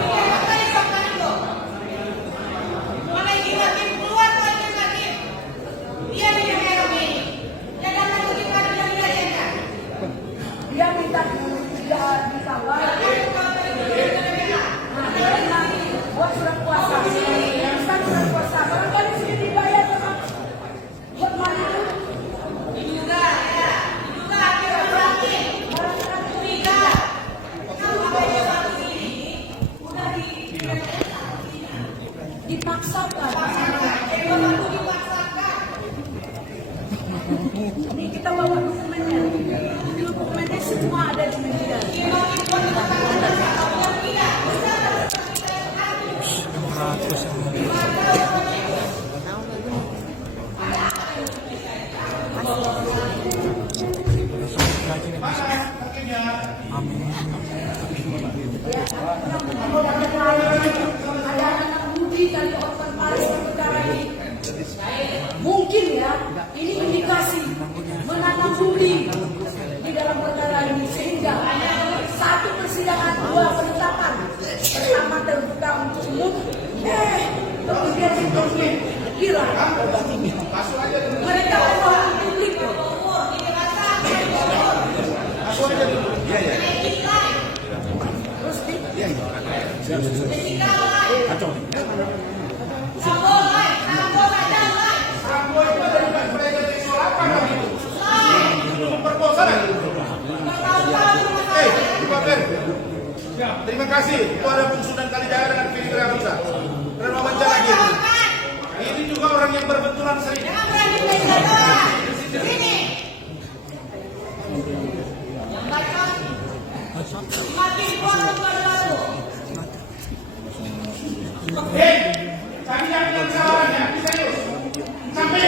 Dia minta tidak ditawar. Nah, buat surat kuasa. Bukan surat kuasa. Barangkali sudah dibayar sama buat mana itu? Dipaksakan. Ini kita bawa dokumennya. Dokumennya semua ada di media. Ada anak Budi dari Orphan Paris perkara ini. Mungkin ya, ini indikasi menanam budi di dalam perkara ini sehingga satu persidangan, dua penetapan, pertama terbuka untuk umum, kemudian ditutup. Gila, mereka orang publik. Terima kasih. Itu ada Bung Sunan Kalijaga dengan Fikri Abusa. Dan wawancara dia. Ini juga orang yang berbenturan sering. Sini. Hei, kami yang dengan sawarannya, serius. Sampai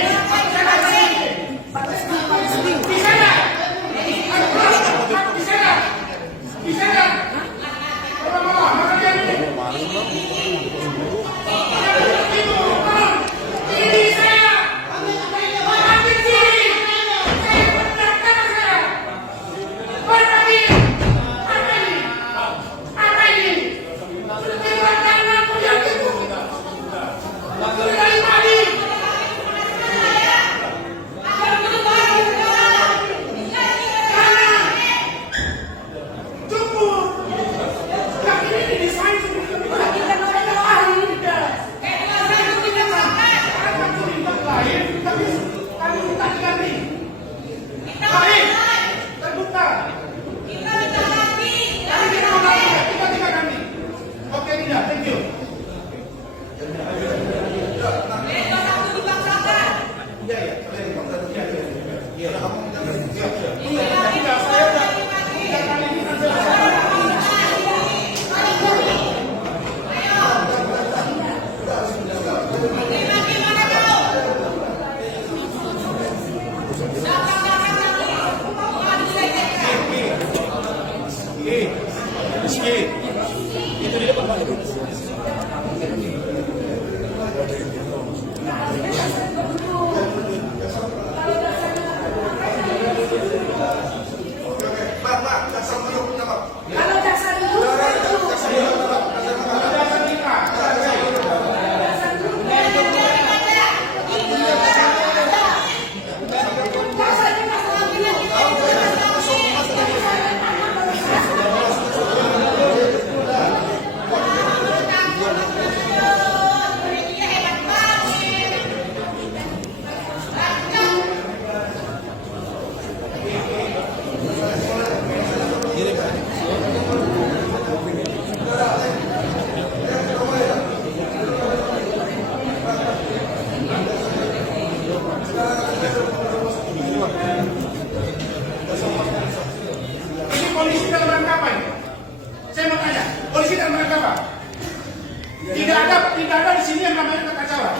tidak ada di sini yang namanya kekacauan.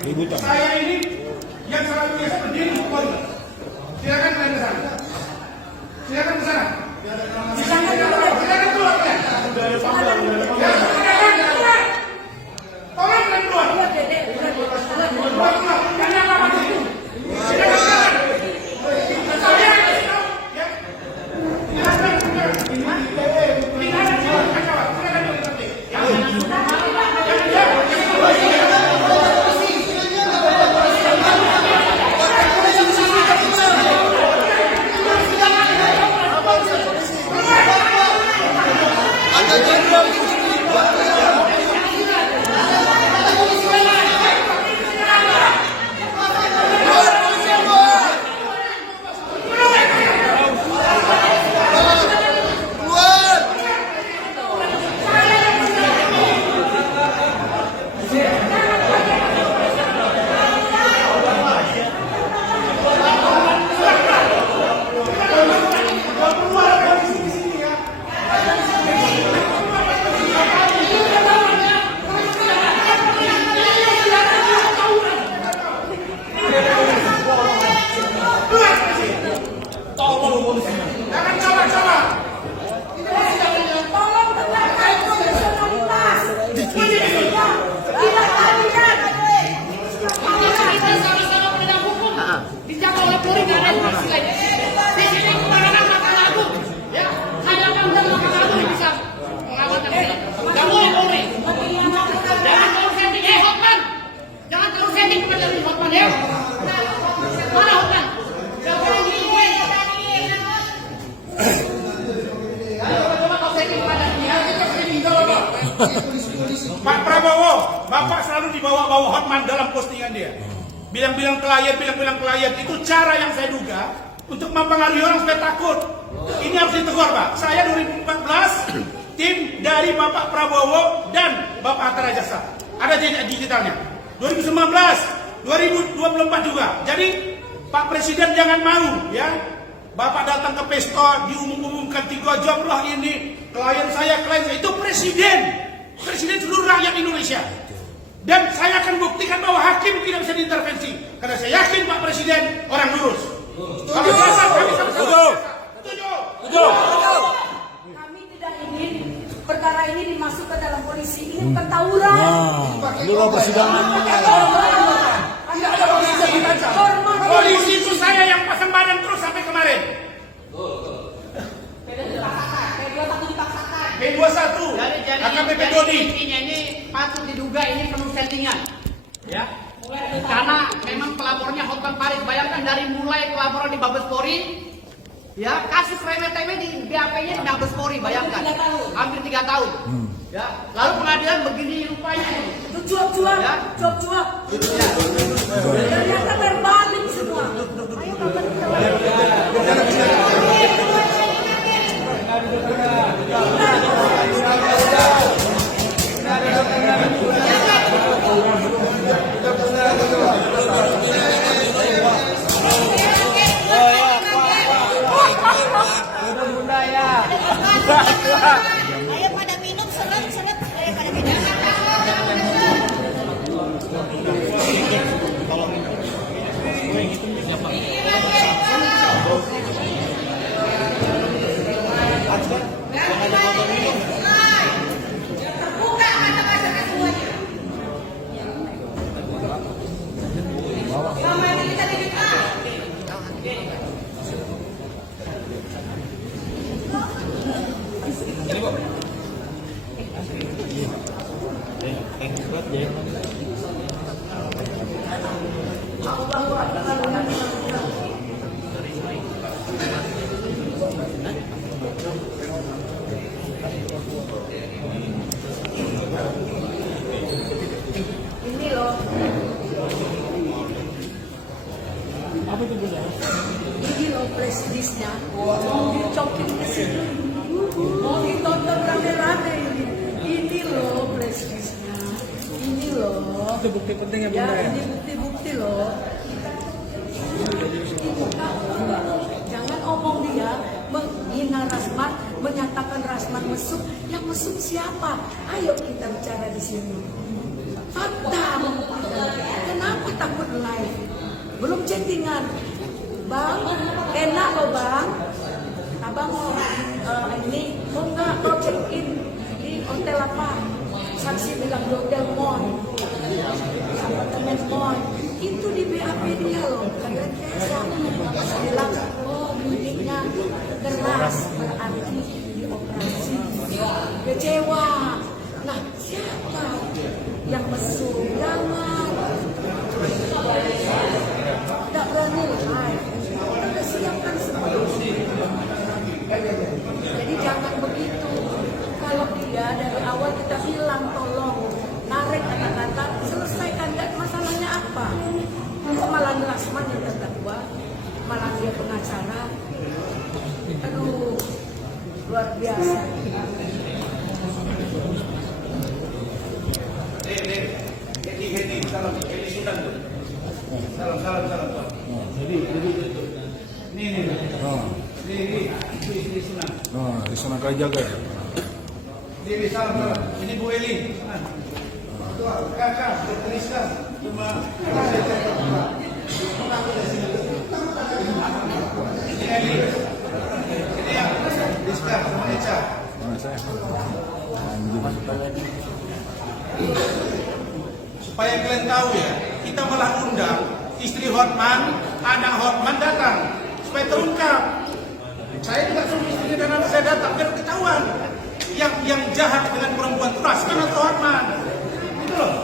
Ributan. Saya ini yang selalu biasa berdiri di keluarga. Silakan kalian ke sana. Silakan ke sana. Silakan keluar. Tolong kalian keluar. Keluar. Karena apa itu? Silakan keluar. Jangan coba-coba. Tolong tegakkan profesionalitas. Tidak adil. Kita sama-sama penegak hukum. Dijaga oleh Polri dan polisi lain. Di sini kewenangan Mahkamah Agung. Ya, hanya Mahkamah Agung yang bisa mengamankan kita. Tidak boleh Polri. Jangan terlalu setting. Hotman. Jangan terlalu setting kepada Hotman ya. Mana Hotman? Pak Prabowo, Bapak selalu dibawa-bawa Hotman dalam postingan dia. Bilang-bilang klien, itu cara yang saya duga untuk mempengaruhi orang supaya takut. Ini harus ditegur, Pak. Saya 2014, tim dari Bapak Prabowo dan Bapak Hatta Rajasa. Ada digitalnya. 2019, 2024 juga. Jadi Pak Presiden jangan mau, ya. Bapak datang ke pesta, diumumkan 3 jam lah ini. Klien saya itu presiden seluruh rakyat Indonesia. Dan saya akan buktikan bahwa hakim tidak bisa diintervensi. Karena saya yakin Pak Presiden orang lurus. Kami sama-sama. Setuju. Kami tidak ingin perkara ini dimasukkan dalam polisi. Ini bukan tawuran. Ini lo persidangan. Tidak ada polisi yang dirancang. Polisi itu saya yang pasang badan terus sampai kemarin. P21 AKBP Dodi. Ini patut diduga ini penuh settingan. Ya. Karena memang pelapornya Hotman Paris. Bayangkan dari mulai pelaporan di Mabes Polri, ya, kasus remeh-temeh di BAP-nya di Mabes Polri, bayangkan. Hampir 3 tahun. Ya. Lalu pengadilan begini rupanya. Itu cuap-cuap. Ya. Cuap-cuap. Ternyata terbalik semua. Ayo kapan Ayo pada minum seret pada minum. terbuka mata-mata semuanya. Selama ini kita difitnah. Ini loh. Ini loh flash disknya. Mau dicokin ke sini. Mau ditonton rame-rame ini. Ini loh flash disknya. Ini loh. Itu bukti penting ya, Ya, Bunda ya. ini bukti-bukti loh. Jangan omong dia menghina Rasman, menyatakan Rasman mesum. Yang mesum siapa? Ayo kita bicara di sini. fakta membuktikan. Kenapa takut live? Belum chattingan. Bang, enak loh bang. Abang mau ini mau nggak mau check in di hotel apa? Saksi bilang di hotel Mon, di apartemen Mon. Itu di BAP dia loh. Kalian saya bilang, oh bunyinya keras berarti dioperasi. Kecewa. Nah siapa yang mesum? Jangan. Tidak berani live. Kita siapkan semua. Jadi jangan begitu. Kalau dia dari awal kita bilang tolong tarik kata-kata, selesaikan dan masalahnya apa? Kok malah Rasman yang terdakwa, malah dia pengacara. Aduh, luar biasa. Salam. Ini Sunan. Di sana kali jaga ya. Ini salam. Ini Bu Eli. Kakak, Rizka, cuma ini Eli. Ini yang Rizka sama Eca. Supaya kalian tahu ya, kita malah undang istri Hotman, anak Hotman datang supaya terungkap. Saya tidak suruh istri dan anak saya datang biar ketahuan. Yang jahat dengan perempuan itu Rasman atau Hotman. Gitu loh.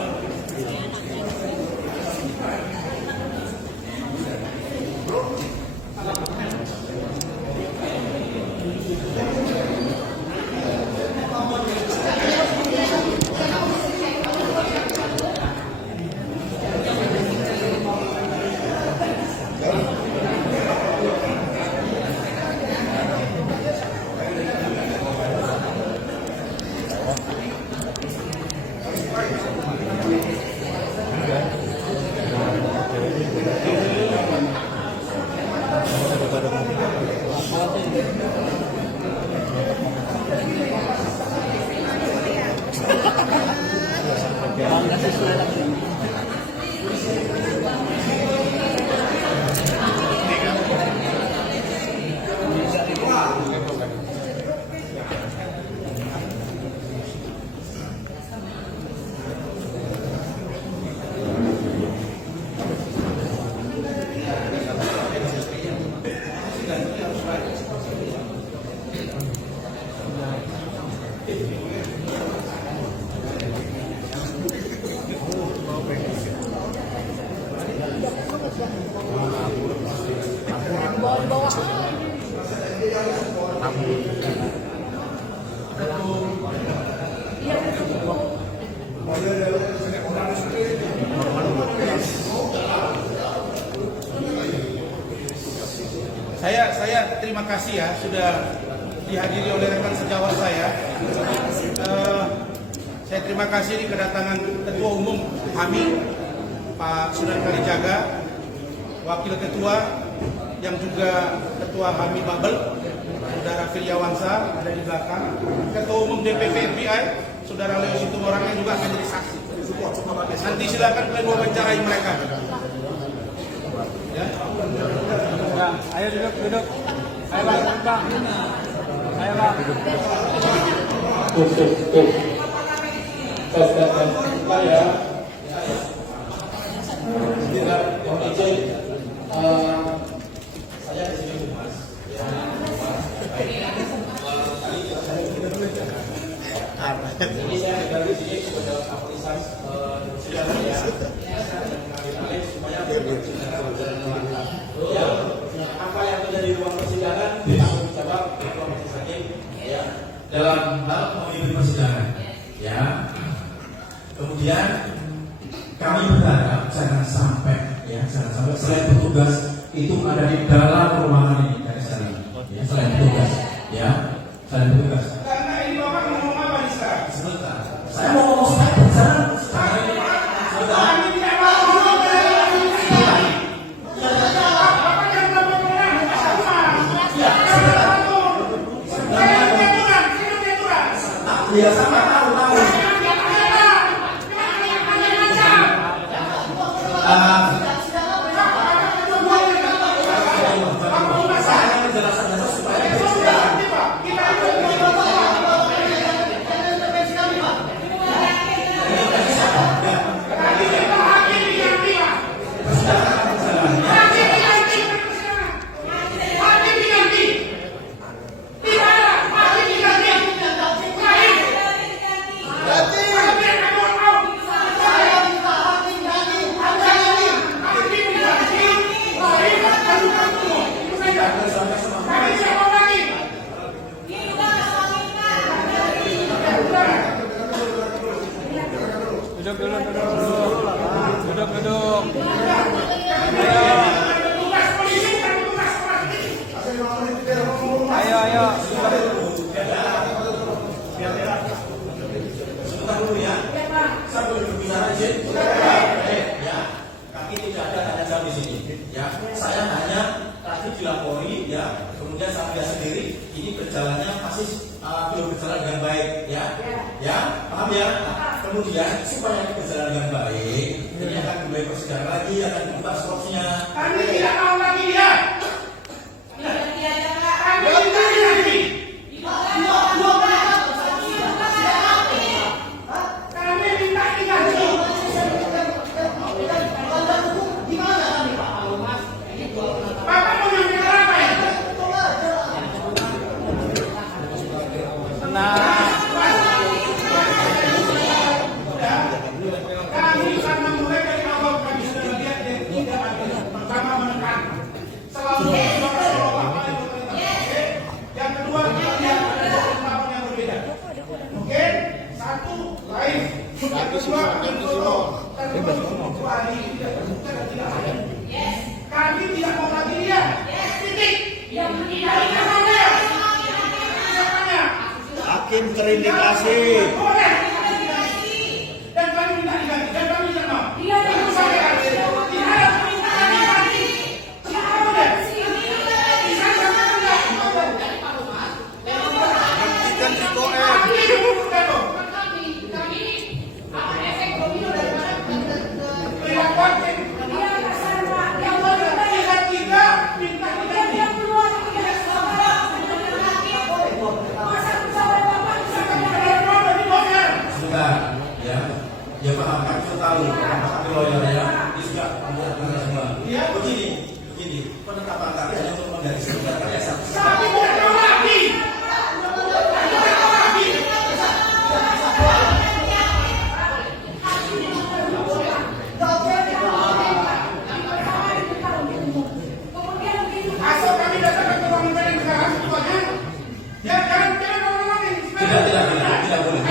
Saya terima kasih ya sudah dihadiri oleh rekan sejawat saya. Saya terima kasih di kedatangan Ketua Umum HAMI Pak Sunan Kalijaga, Wakil Ketua yang juga Ketua HAMI Babel Saudara Firyawansa ada di belakang, Ketua Umum DPP FBI Saudara Leo Situmorang yang juga akan jadi saksi. Nanti silakan kalian wawancarai mereka. Ya. Ya, ayo duduk. Ayo bang. Ayo bang. Ya. Tidak mohon izin saya di sini Mas. Jadi saya dari sini kepada Kapolres Sidang ya. Supaya ya, apa yang terjadi di ruang persidangan ditanggung jawab Ketua Majelis Hakim ya dalam hal memimpin persidangan ya. Kemudian kami berharap jangan sampai selain petugas itu ada di dalam ruangan ini dari sana ya, selain petugas ya, selain petugas. Karena ini Bapak ngomong apa nih sekarang? Sebentar, saya mau ngomong sebentar. Ya sama tahu. Duduk. Ayo. Sebentar dulu ya. Sambil berbicara izin. Ya, kami tidak ada tanda jawab di sini. Ya, saya hanya tadi dilapori ya. Kemudian saya lihat sendiri ini berjalannya masih belum berjalan dengan baik ya. Ya, paham ya? Kemudian supaya ini berjalan dengan baik, ini akan kembali persidangan lagi, akan dibuka skopnya. Kami tidak mau lagi ya. Kami minta diganti. Kami minta diganti. Bapak mau nyampaikan apa ya? Kami karena mulai dari awal kami sudah lihat dan tidak ada pertama menekan selalu yang kedua kita lihat ada pendapat yang berbeda. Oke, satu lain, yang kedua hari tidak terbuka dan tidak ada. Kami tidak mau lagi dia. Titik. Yang tidak ada. Siapanya? Hakim terindikasi. Boleh. Dan kami minta diganti. Dan kami tidak mau. Kami sampaikan. Tidak ada permintaan diganti. Tidak ada. Bisa sampaikan enggak? Gantikan Tito M. Kami dibutuhkan loh. Tidak kuatir. Yang berkaitan kita minta diganti. Sebentar, ya. Ya paham, kami sudah tahu. Kami lawyer ya. Ini sudah membuat semua. Begini. Penetapan kami hanya untuk menggaris kebenaran ya satu. Kami tidak mau lagi. Asal kami datang ke tukang yang sekarang semuanya. Ya jangan ngomong lagi. Tidak boleh.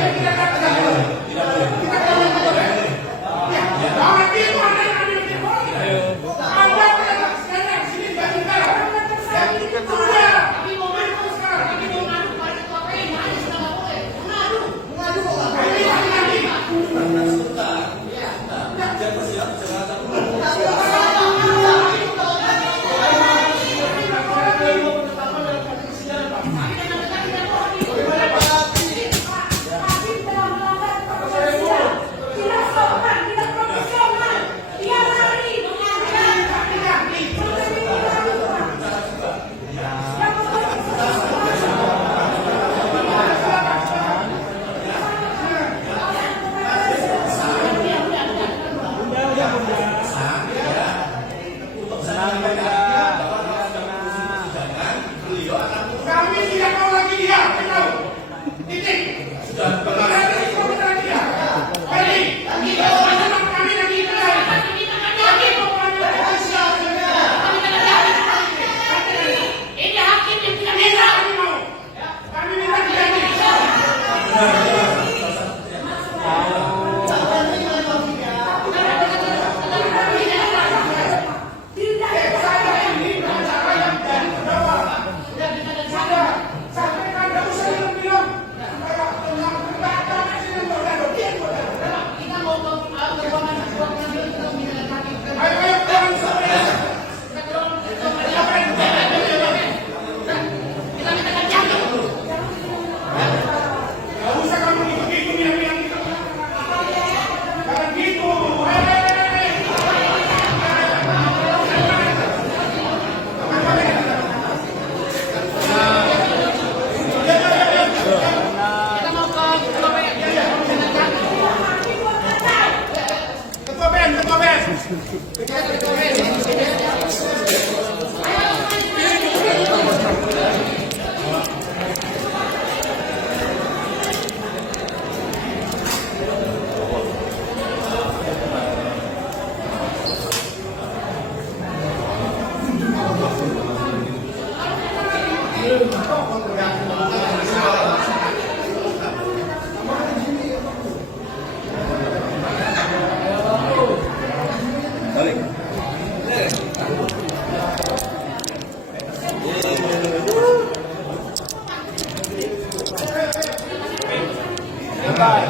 Bentar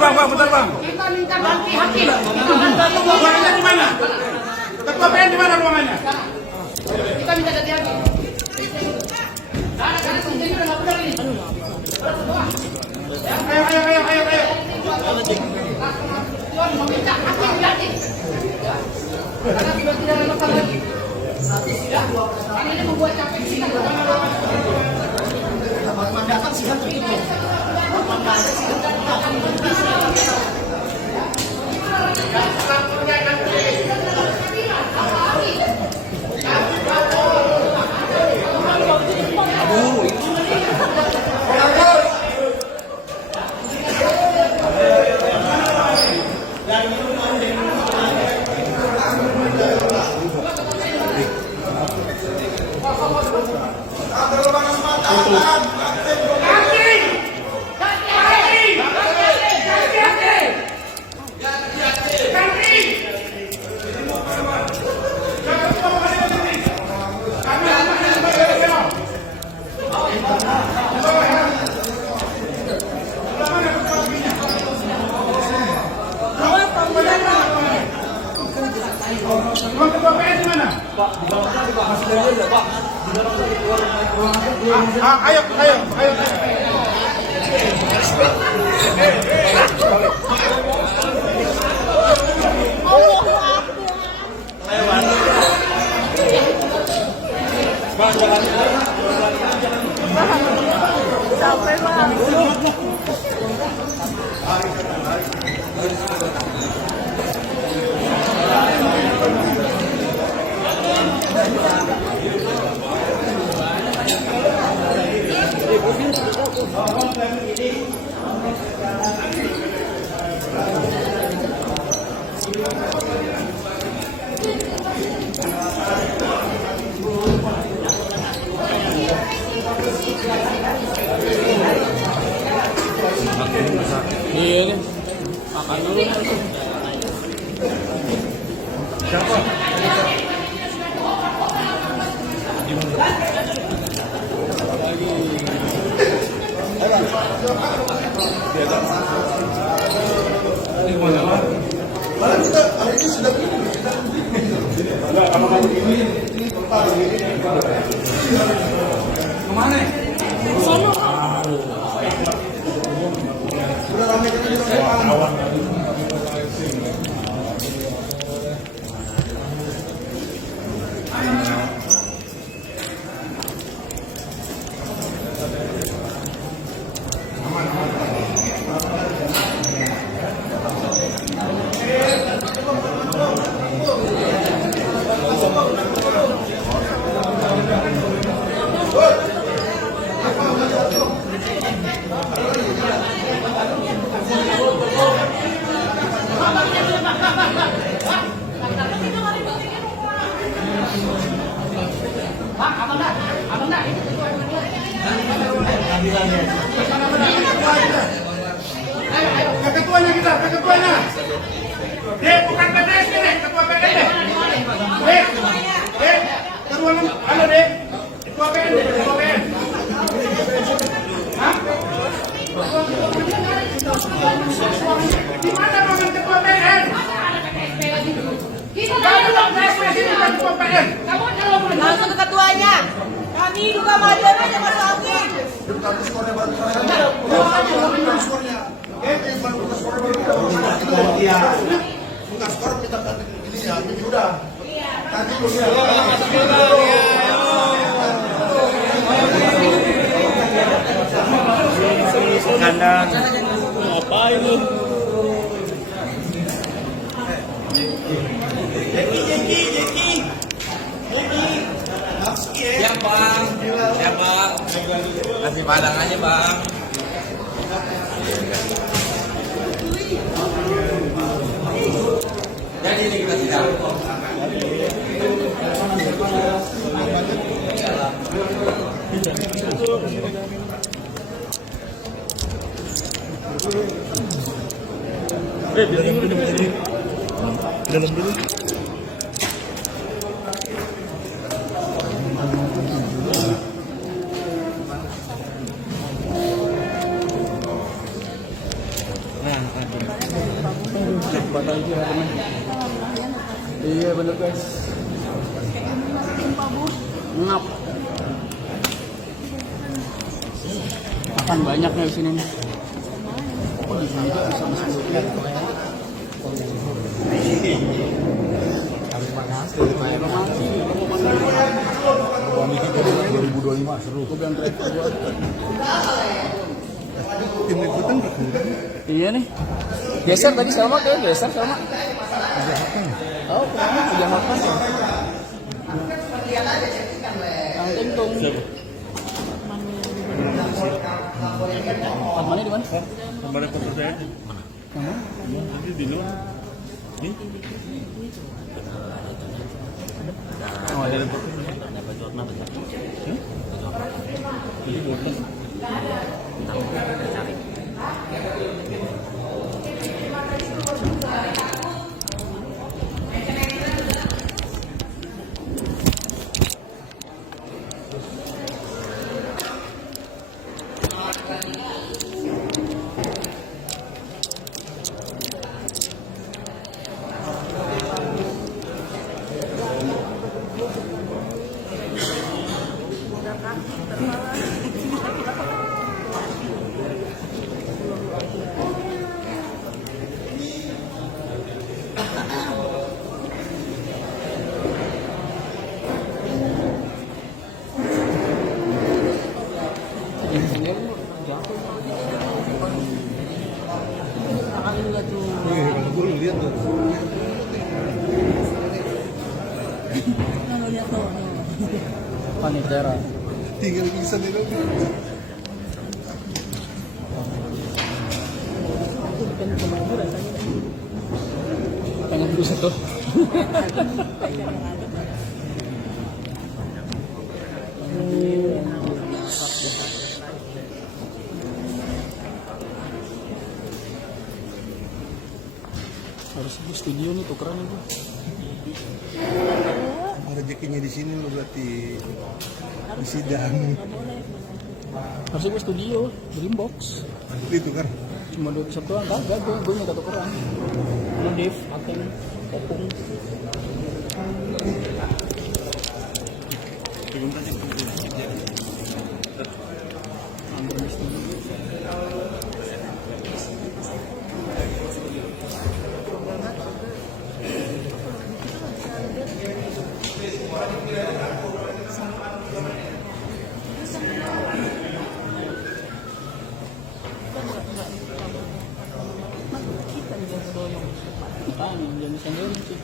bang, bentar bang. Kita minta ganti hakim. Ruangannya di mana? Ketua PN di mana ruangannya? Kita minta ganti hakim. Karena kerjanya udah nggak benar ini. Ayo. Tuan meminta hakim ganti. Karena sudah tidak relevan lagi. Ya, karena ini membuat capek sidang. Ruang ketua PN di mana? Ayo. Capek banget. Iya nih. Makan dulu. Siapa? Ketuanya kita, ketuanya. Dek, bukan PDS ini, ketua PN. Dek, ketua halo Dek, ketua PN, ketua PN. Hah? Di mana ruangan ketua PN? Kita Kamu dong PSP sini ketua PN. kamu kalau boleh Langsung ke ketuanya. Kami juga majuan aja Mas Alvin. Kandang. Ngapain lu? Ya bang, kasih padang aja bang. Jadi ini kita sidang. Biar Dalam dulu. Cepat aja teman. Iya bener guys. Ngap. Makan banyak nih di sini nih. Oh di sini juga bisa masuk duit. Pamit 2025 seru. Bukan driver gua. Tim liputan Iya nih. Geser tadi sama tuh, geser sama. Oh, kemana? Udah makan ya? Kang Tingtung. Mana di mana? Gambar reporter saya. Mana? Nanti di luar. Ini. Oh, ada reporter. Ini reporter. Gue lihat tuh. Kalau lihat tuh. Panitera. Tinggal pisan itu. Pengen dulu satu. Harus di studio nih tukeran itu. Rezekinya di sini lo berarti di sidang. Harusnya gue studio, dream box. Itu kan. Cuma 2 episode doang, kagak gue minta tukeran. Lu Div, Aken, Kopung. Hampir di studio. Kita jangan sendiri sih.